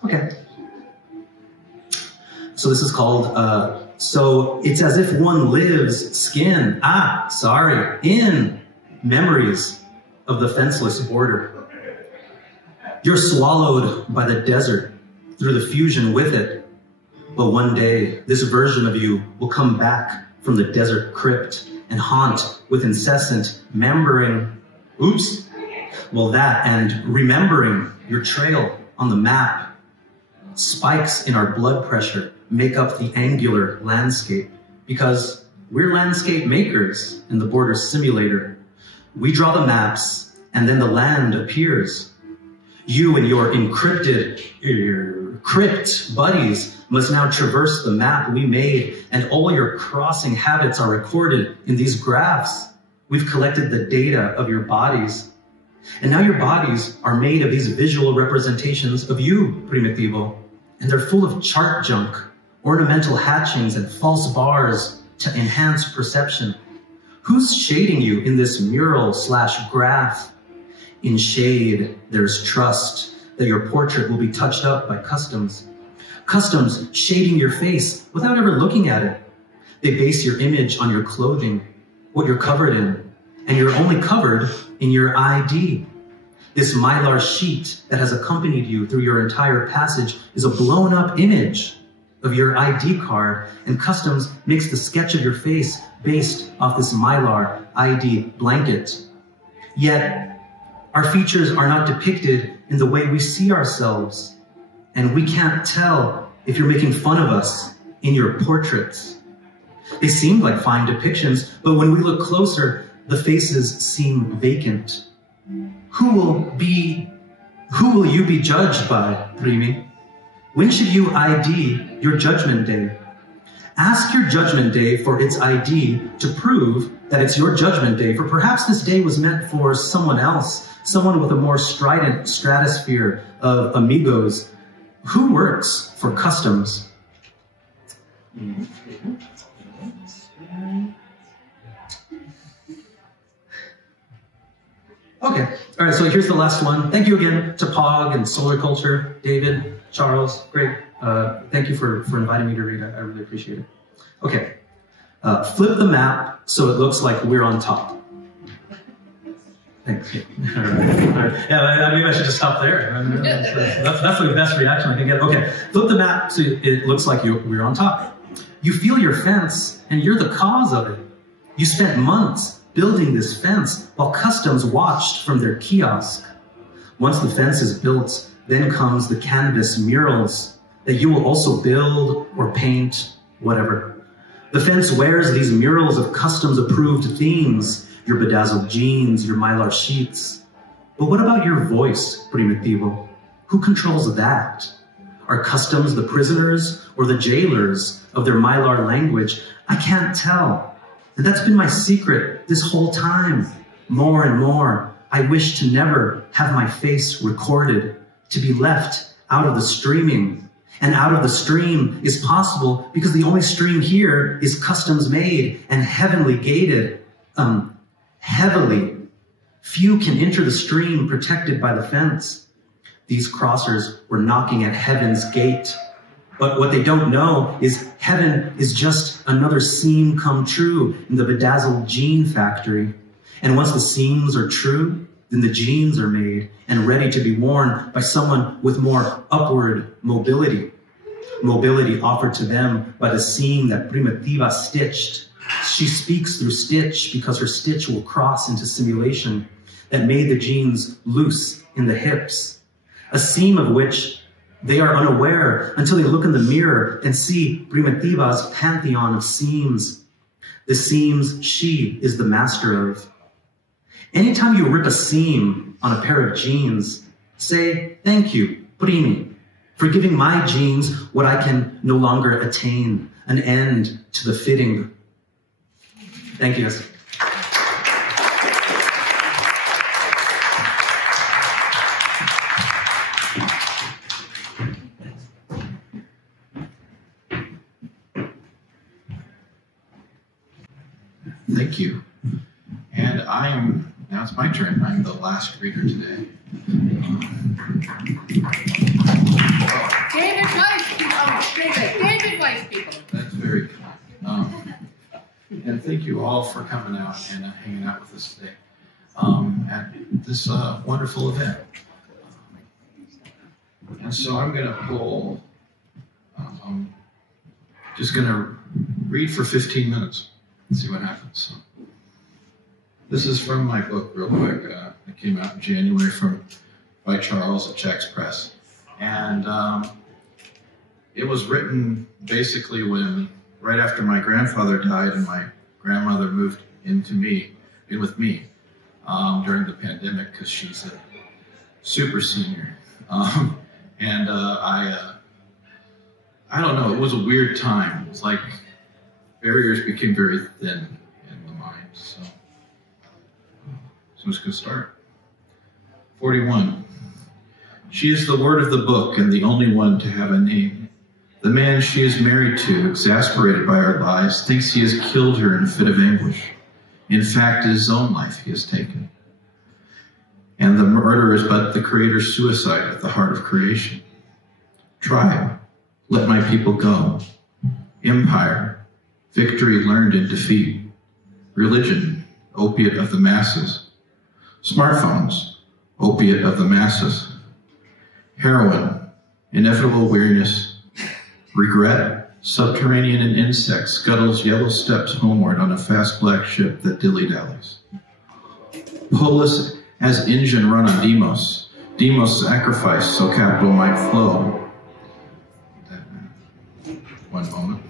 Okay. So this is called, so it's as if one lives in memories of the fenceless border. You're swallowed by the desert through the fusion with it. But one day, this version of you will come back from the desert crypt and haunt with incessant remembering, that and remembering your trail on the map. Spikes in our blood pressure make up the angular landscape because we're landscape makers in the border simulator. We draw the maps and then the land appears. You and your encrypted crypt buddies must now traverse the map we made, and all your crossing habits are recorded in these graphs. We've collected the data of your bodies. And now your bodies are made of these visual representations of you, Primitivo. And they're full of chart junk, ornamental hatchings, and false bars to enhance perception. Who's shading you in this mural/graph? In shade, there's trust that your portrait will be touched up by customs. Customs shading your face without ever looking at it. They base your image on your clothing, what you're covered in, and you're only covered in your ID. This mylar sheet that has accompanied you through your entire passage is a blown up image of your ID card, and customs makes the sketch of your face based off this mylar ID blanket. Yet, our features are not depicted in the way we see ourselves, and we can't tell if you're making fun of us in your portraits. They seem like fine depictions, but when we look closer, the faces seem vacant. Who will be Who will you be judged by, Primi? When should you ID your judgment day? Ask your judgment day for its ID to prove that it's your judgment day, for perhaps this day was meant for someone else, someone with a more strident stratosphere of amigos. Who works for customs? Okay, all right, so here's the last one. Thank you again to Pog and Solar Culture, David, Charles, great. Thank you for inviting me to read. I really appreciate it. Okay, flip the map so it looks like we're on top. Thanks. All right. Yeah, maybe I should just stop there. That's the best reaction I can get. Okay, flip the map so it looks like we're on top. You feel your fence, and you're the cause of it. You spent months building this fence while customs watched from their kiosk. Once the fence is built, then comes the canvas murals that you will also build or paint, whatever. The fence wears these murals of customs-approved themes, your bedazzled jeans, your mylar sheets. But what about your voice, Primitivo? Who controls that? Are customs the prisoners or the jailers of their mylar language? I can't tell. And that's been my secret this whole time. More and more, I wish to never have my face recorded, to be left out of the streaming. And out of the stream is possible because the only stream here is customs made and heavenly gated. Heavily. Few can enter the stream protected by the fence. These crossers were knocking at heaven's gate. But what they don't know is heaven is just another seam come true in the bedazzled jean factory. And once the seams are true, then the jeans are made and ready to be worn by someone with more upward mobility. Mobility offered to them by the seam that Primitiva stitched. She speaks through stitch because her stitch will cross into simulation that made the jeans loose in the hips. A seam of which they are unaware until they look in the mirror and see Primitiva's pantheon of seams. The seams she is the master of. Anytime you rip a seam on a pair of jeans, say, thank you, Primi, for giving my jeans what I can no longer attain, an end to the fitting. Thank you, guys. Thank you. And now it's my turn. I'm the last reader today. David Weiss people. That's very kind. And thank you all for coming out and hanging out with us today at this wonderful event. And so I'm going to pull, I'm just going to read for 15 minutes and see what happens. So, this is from my book, real quick. It came out in January by Charles at Jack's Press. And it was written basically right after my grandfather died and my grandmother moved in with me during the pandemic because she's a super senior. I don't know, it was a weird time. It was like barriers became very thin in the mind. So I'm just going to start. 41. She is the word of the book and the only one to have a name. The man she is married to, exasperated by our lies, thinks he has killed her in a fit of anguish. In fact, his own life he has taken. And the murder is but the creator's suicide at the heart of creation. Tribe, let my people go. Empire, victory learned in defeat. Religion, opiate of the masses. Smartphones, opiate of the masses. Heroin, inevitable weariness. Regret, subterranean and insect scuttles yellow steps homeward on a fast black ship that dilly-dallies. Polis as engine run on Demos. Demos sacrifice so capital might flow. One moment.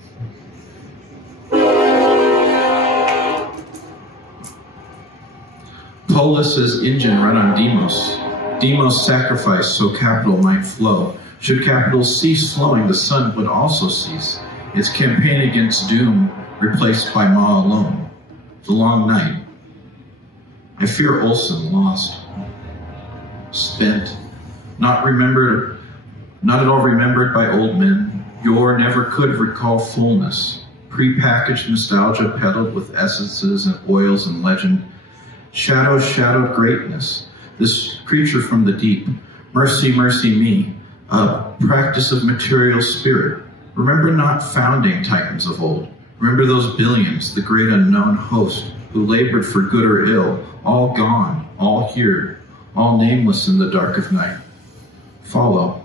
Polis's engine run on Demos. Demos sacrificed so capital might flow. Should capital cease flowing, the sun would also cease. Its campaign against doom replaced by Ma alone. The long night. I fear Olson lost. Spent. Not remembered, not at all remembered by old men. Your never could recall fullness. Pre-packaged nostalgia peddled with essences and oils and legend. Shadow shadowed greatness. This creature from the deep. Mercy, mercy me. A practice of material spirit. Remember not founding titans of old. Remember those billions, the great unknown host, who labored for good or ill, all gone, all here, all nameless in the dark of night. Follow.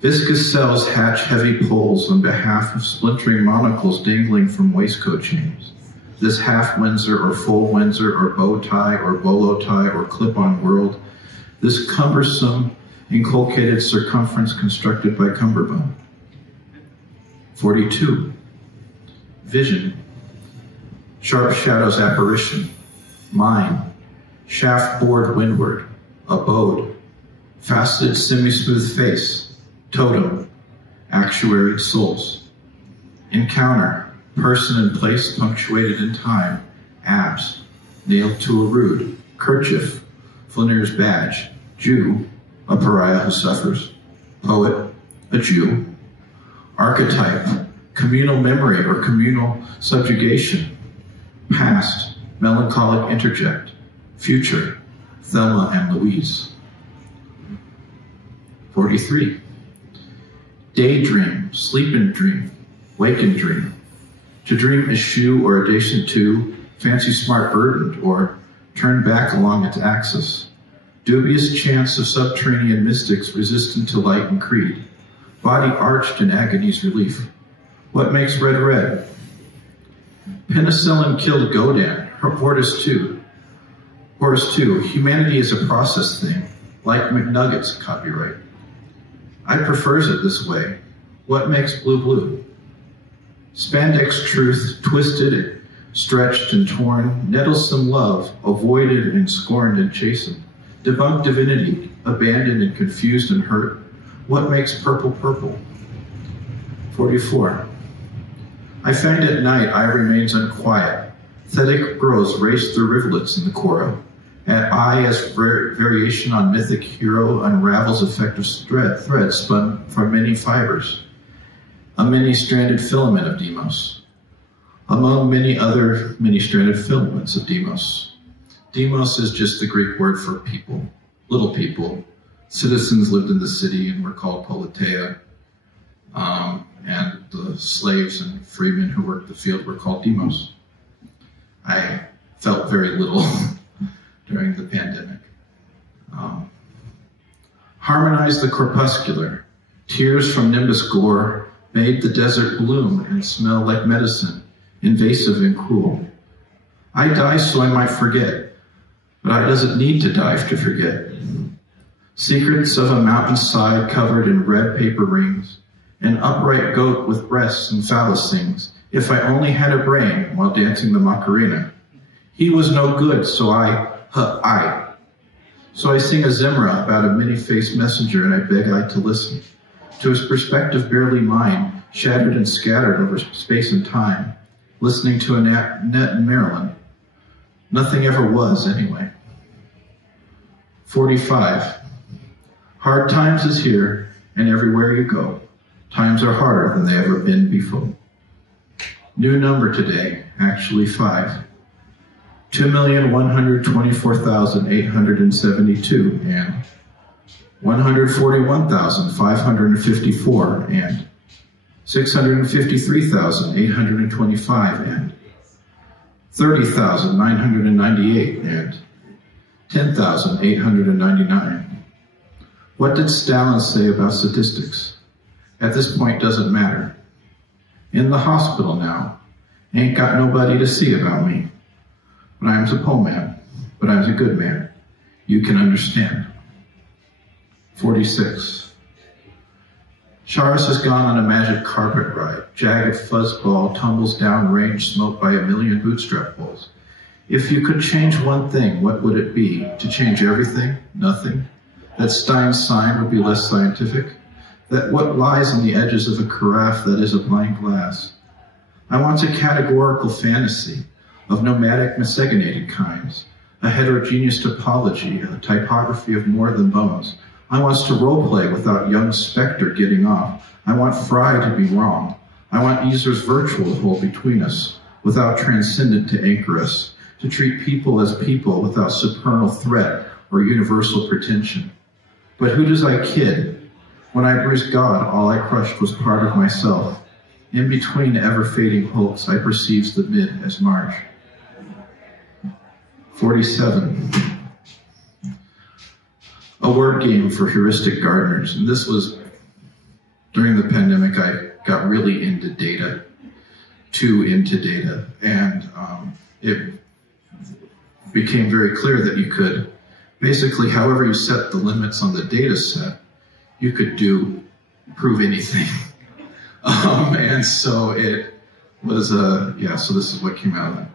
Viscous cells hatch heavy poles on behalf of splintering monocles dangling from waistcoat chains. This half Windsor or full Windsor or bow tie or bolo tie or clip-on world, this cumbersome, inculcated circumference constructed by cummerbund. 42. Vision. Sharp shadows apparition. Mine. Shaft bored windward. Abode. Faceted semi-smooth face. Totem. Actuaried souls. Encounter. Person and place punctuated in time. Abs. Nailed to a rood. Kerchief. Flanneur's badge. Jew. A pariah who suffers. Poet. A Jew. Archetype. Communal memory or communal subjugation. Past. Melancholic interject. Future. Thelma and Louise. 43. Daydream. Sleep and dream. Wake and dream. To dream eschew or adjacent to, fancy smart burdened, or turn back along its axis. Dubious chance of subterranean mystics resistant to light and creed. Body arched in agony's relief. What makes red red? Penicillin killed Godin, Horace too. Horace too. Humanity is a process thing, like McNuggets copyright. I prefers it this way. What makes blue blue? Spandex truth, twisted, stretched and torn, nettlesome love, avoided and scorned and chastened. Debunked divinity, abandoned and confused and hurt. What makes purple purple? 44. I find at night eye remains unquiet. Thetic grows race through rivulets in the choro. At eye as variation on mythic hero unravels effective thread spun from many fibers. A many-stranded filament of Demos. Among many other many-stranded filaments of Demos. Demos is just the Greek word for people, little people. Citizens lived in the city and were called politeia. And the slaves and freemen who worked the field were called demos. I felt very little during the pandemic. Harmonized the corpuscular. Tears from nimbus gore made the desert bloom and smell like medicine, invasive and cruel. I die so I might forget, but I doesn't need to die to forget. Secrets of a mountainside covered in red paper rings, an upright goat with breasts and phallus sings, if I only had a brain while dancing the Macarena. He was no good, so So I sing a Zimra about a many-faced messenger, and I beg I to listen. To his perspective barely mine, shattered and scattered over space and time, listening to a net in Maryland. Nothing ever was, anyway. 45. Hard times is here, and everywhere you go. Times are harder than they ever been before. New number today, actually 5. 2,124,872 and 141,554 and 653,825 and 30,998 and 10,899. What did Stalin say about statistics? At this point, doesn't matter. In the hospital now. Ain't got nobody to see about me. But I'm a poor man. But I'm a good man. You can understand. 46. Charas has gone on a magic carpet ride. Jagged fuzzball tumbles down range, smoked by a million bootstrap poles. If you could change one thing, what would it be? To change everything? Nothing? That Stein's sign would be less scientific? That what lies on the edges of a carafe that is a blind glass? I want a categorical fantasy of nomadic miscegenated kinds, a heterogeneous topology, a typography of more than bones. I want to roleplay without young Spectre getting off. I want Fry to be wrong. I want Easer's virtual to hold between us, without transcendent to anchor us, to treat people as people without supernal threat or universal pretension. But who does I kid? When I bruised God, all I crushed was part of myself. In between ever-fading hopes, I perceives the mid as March. 47. A word game for heuristic gardeners. And this was during the pandemic. I got really into data, and it became very clear that you could basically, however you set the limits on the data set, you could prove anything. And so it was, so this is what came out of it.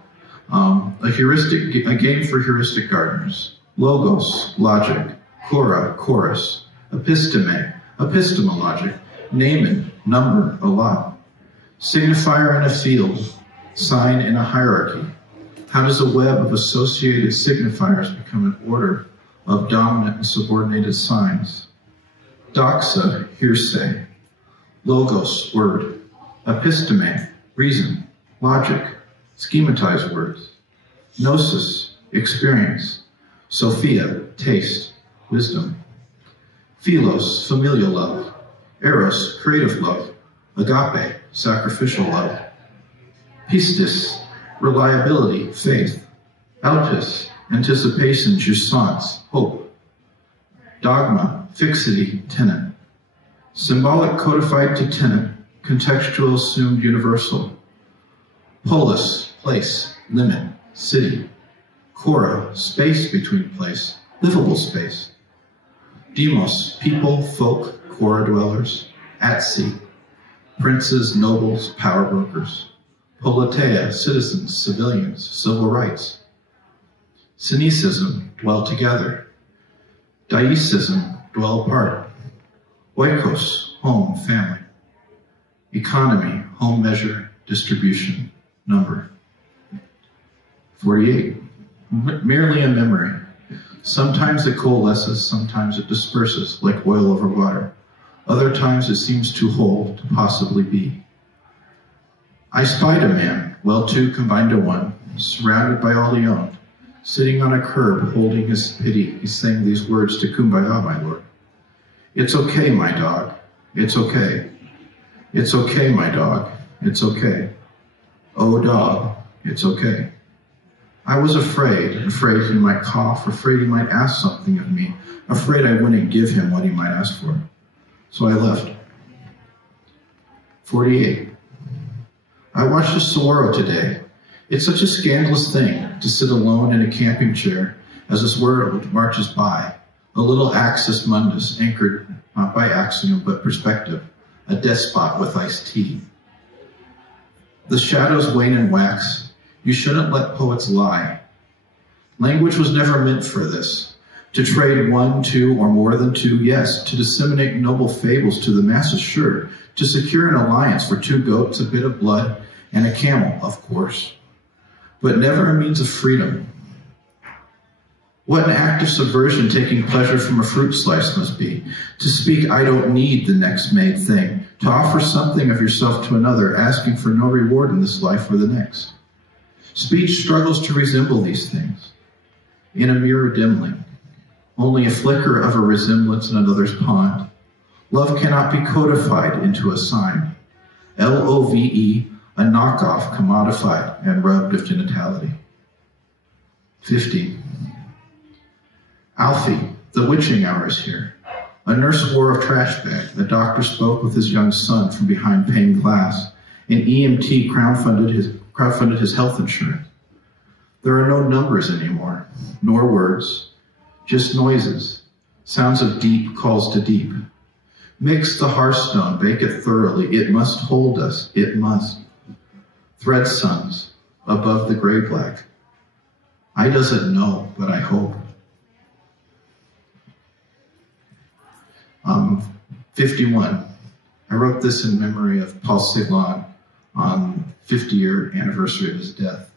A game for heuristic gardeners. Logos, logic. Cora, chorus. Episteme, epistemologic. Namen, number, a lot. Signifier in a field. Sign in a hierarchy. How does a web of associated signifiers become an order of dominant and subordinated signs? Doxa, hearsay. Logos, word. Episteme, reason. Logic, schematized words. Gnosis, experience. Sophia, taste, wisdom. Philos, familial love. Eros, creative love. Agape, sacrificial love. Pistis, reliability, faith. Alpis, anticipation, jouissance, hope. Dogma, fixity, tenet. Symbolic codified to tenet, contextual assumed universal. Polis, place, limit, city. Cora, space between place, livable space. Demos, people, folk, Cora dwellers. At sea, princes, nobles, power brokers. Politeia, citizens, civilians, civil rights. Cynicism, dwell together. Deicism, dwell apart. Oikos, home, family. Economy, home measure, distribution, number. 48. Merely a memory. Sometimes it coalesces, sometimes it disperses, like oil over water. Other times it seems too whole to possibly be. I spied a man, well two combined to one, surrounded by all he owned. Sitting on a curb, holding his pity, he sang these words to Kumbaya, my lord. It's okay, my dog. It's okay. It's okay, my dog. It's okay. Oh, dog, it's okay. I was afraid he might cough, afraid he might ask something of me, afraid I wouldn't give him what he might ask for. So I left. 48. I watched a saguaro today. It's such a scandalous thing to sit alone in a camping chair as this world marches by, a little axis mundus anchored not by axiom but perspective, a despot with iced tea. The shadows wane and wax. You shouldn't let poets lie. Language was never meant for this. To trade one, two, or more than two, yes. To disseminate noble fables to the masses, sure. To secure an alliance for 2 goats, a bit of blood, and a camel, of course. But never a means of freedom. What an act of subversion taking pleasure from a fruit slice must be. To speak, I don't need the next made thing. To offer something of yourself to another, asking for no reward in this life or the next. Speech struggles to resemble these things. In a mirror dimly. Only a flicker of a resemblance in another's pond. Love cannot be codified into a sign. Love, a knockoff, commodified, and rubbed of genitality. 50. Alfie, the witching hour is here. A nurse wore a trash bag. The doctor spoke with his young son from behind pane glass. An EMT crowdfunded his health insurance. There are no numbers anymore, nor words, just noises, sounds of deep calls to deep. Mix the hearthstone, bake it thoroughly. It must hold us, it must. Thread suns above the gray black. I doesn't know, but I hope. 51. I wrote this in memory of Paul Celan on 50-year anniversary of his death.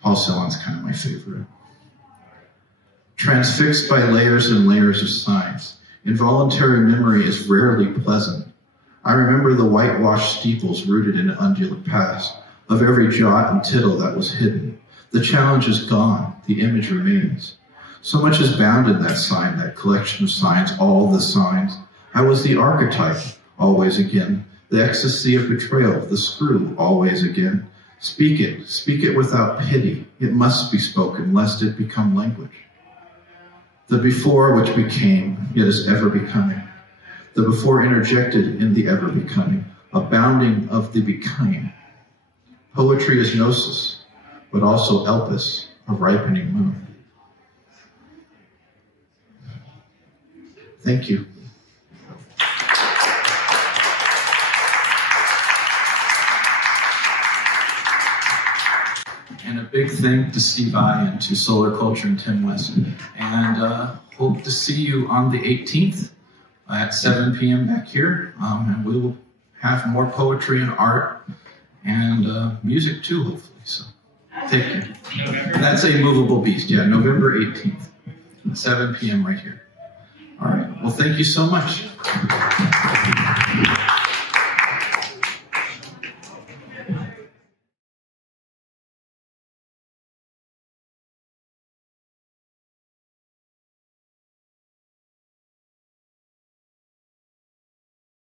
Paul Celan's kind of my favorite. Transfixed by layers and layers of signs, involuntary memory is rarely pleasant. I remember the whitewashed steeples rooted in an undulate past, of every jot and tittle that was hidden. The challenge is gone, the image remains. So much is bound in that sign, that collection of signs, all the signs. I was the archetype, always again, the ecstasy of betrayal, the screw, always again. Speak it without pity. It must be spoken, lest it become language. The before which became, yet is ever becoming. The before interjected in the ever becoming, a bounding of the becoming. Poetry is gnosis, but also elpis, a ripening moon. Thank you. And a big thank to Steve I and to Solar Culture TenWest. And hope to see you on the 18th at 7 p.m. back here. And we will have more poetry and art and music too, hopefully. So take care. That's a movable beast. Yeah, November 18th, 7 p.m. right here. All right. Well, thank you so much.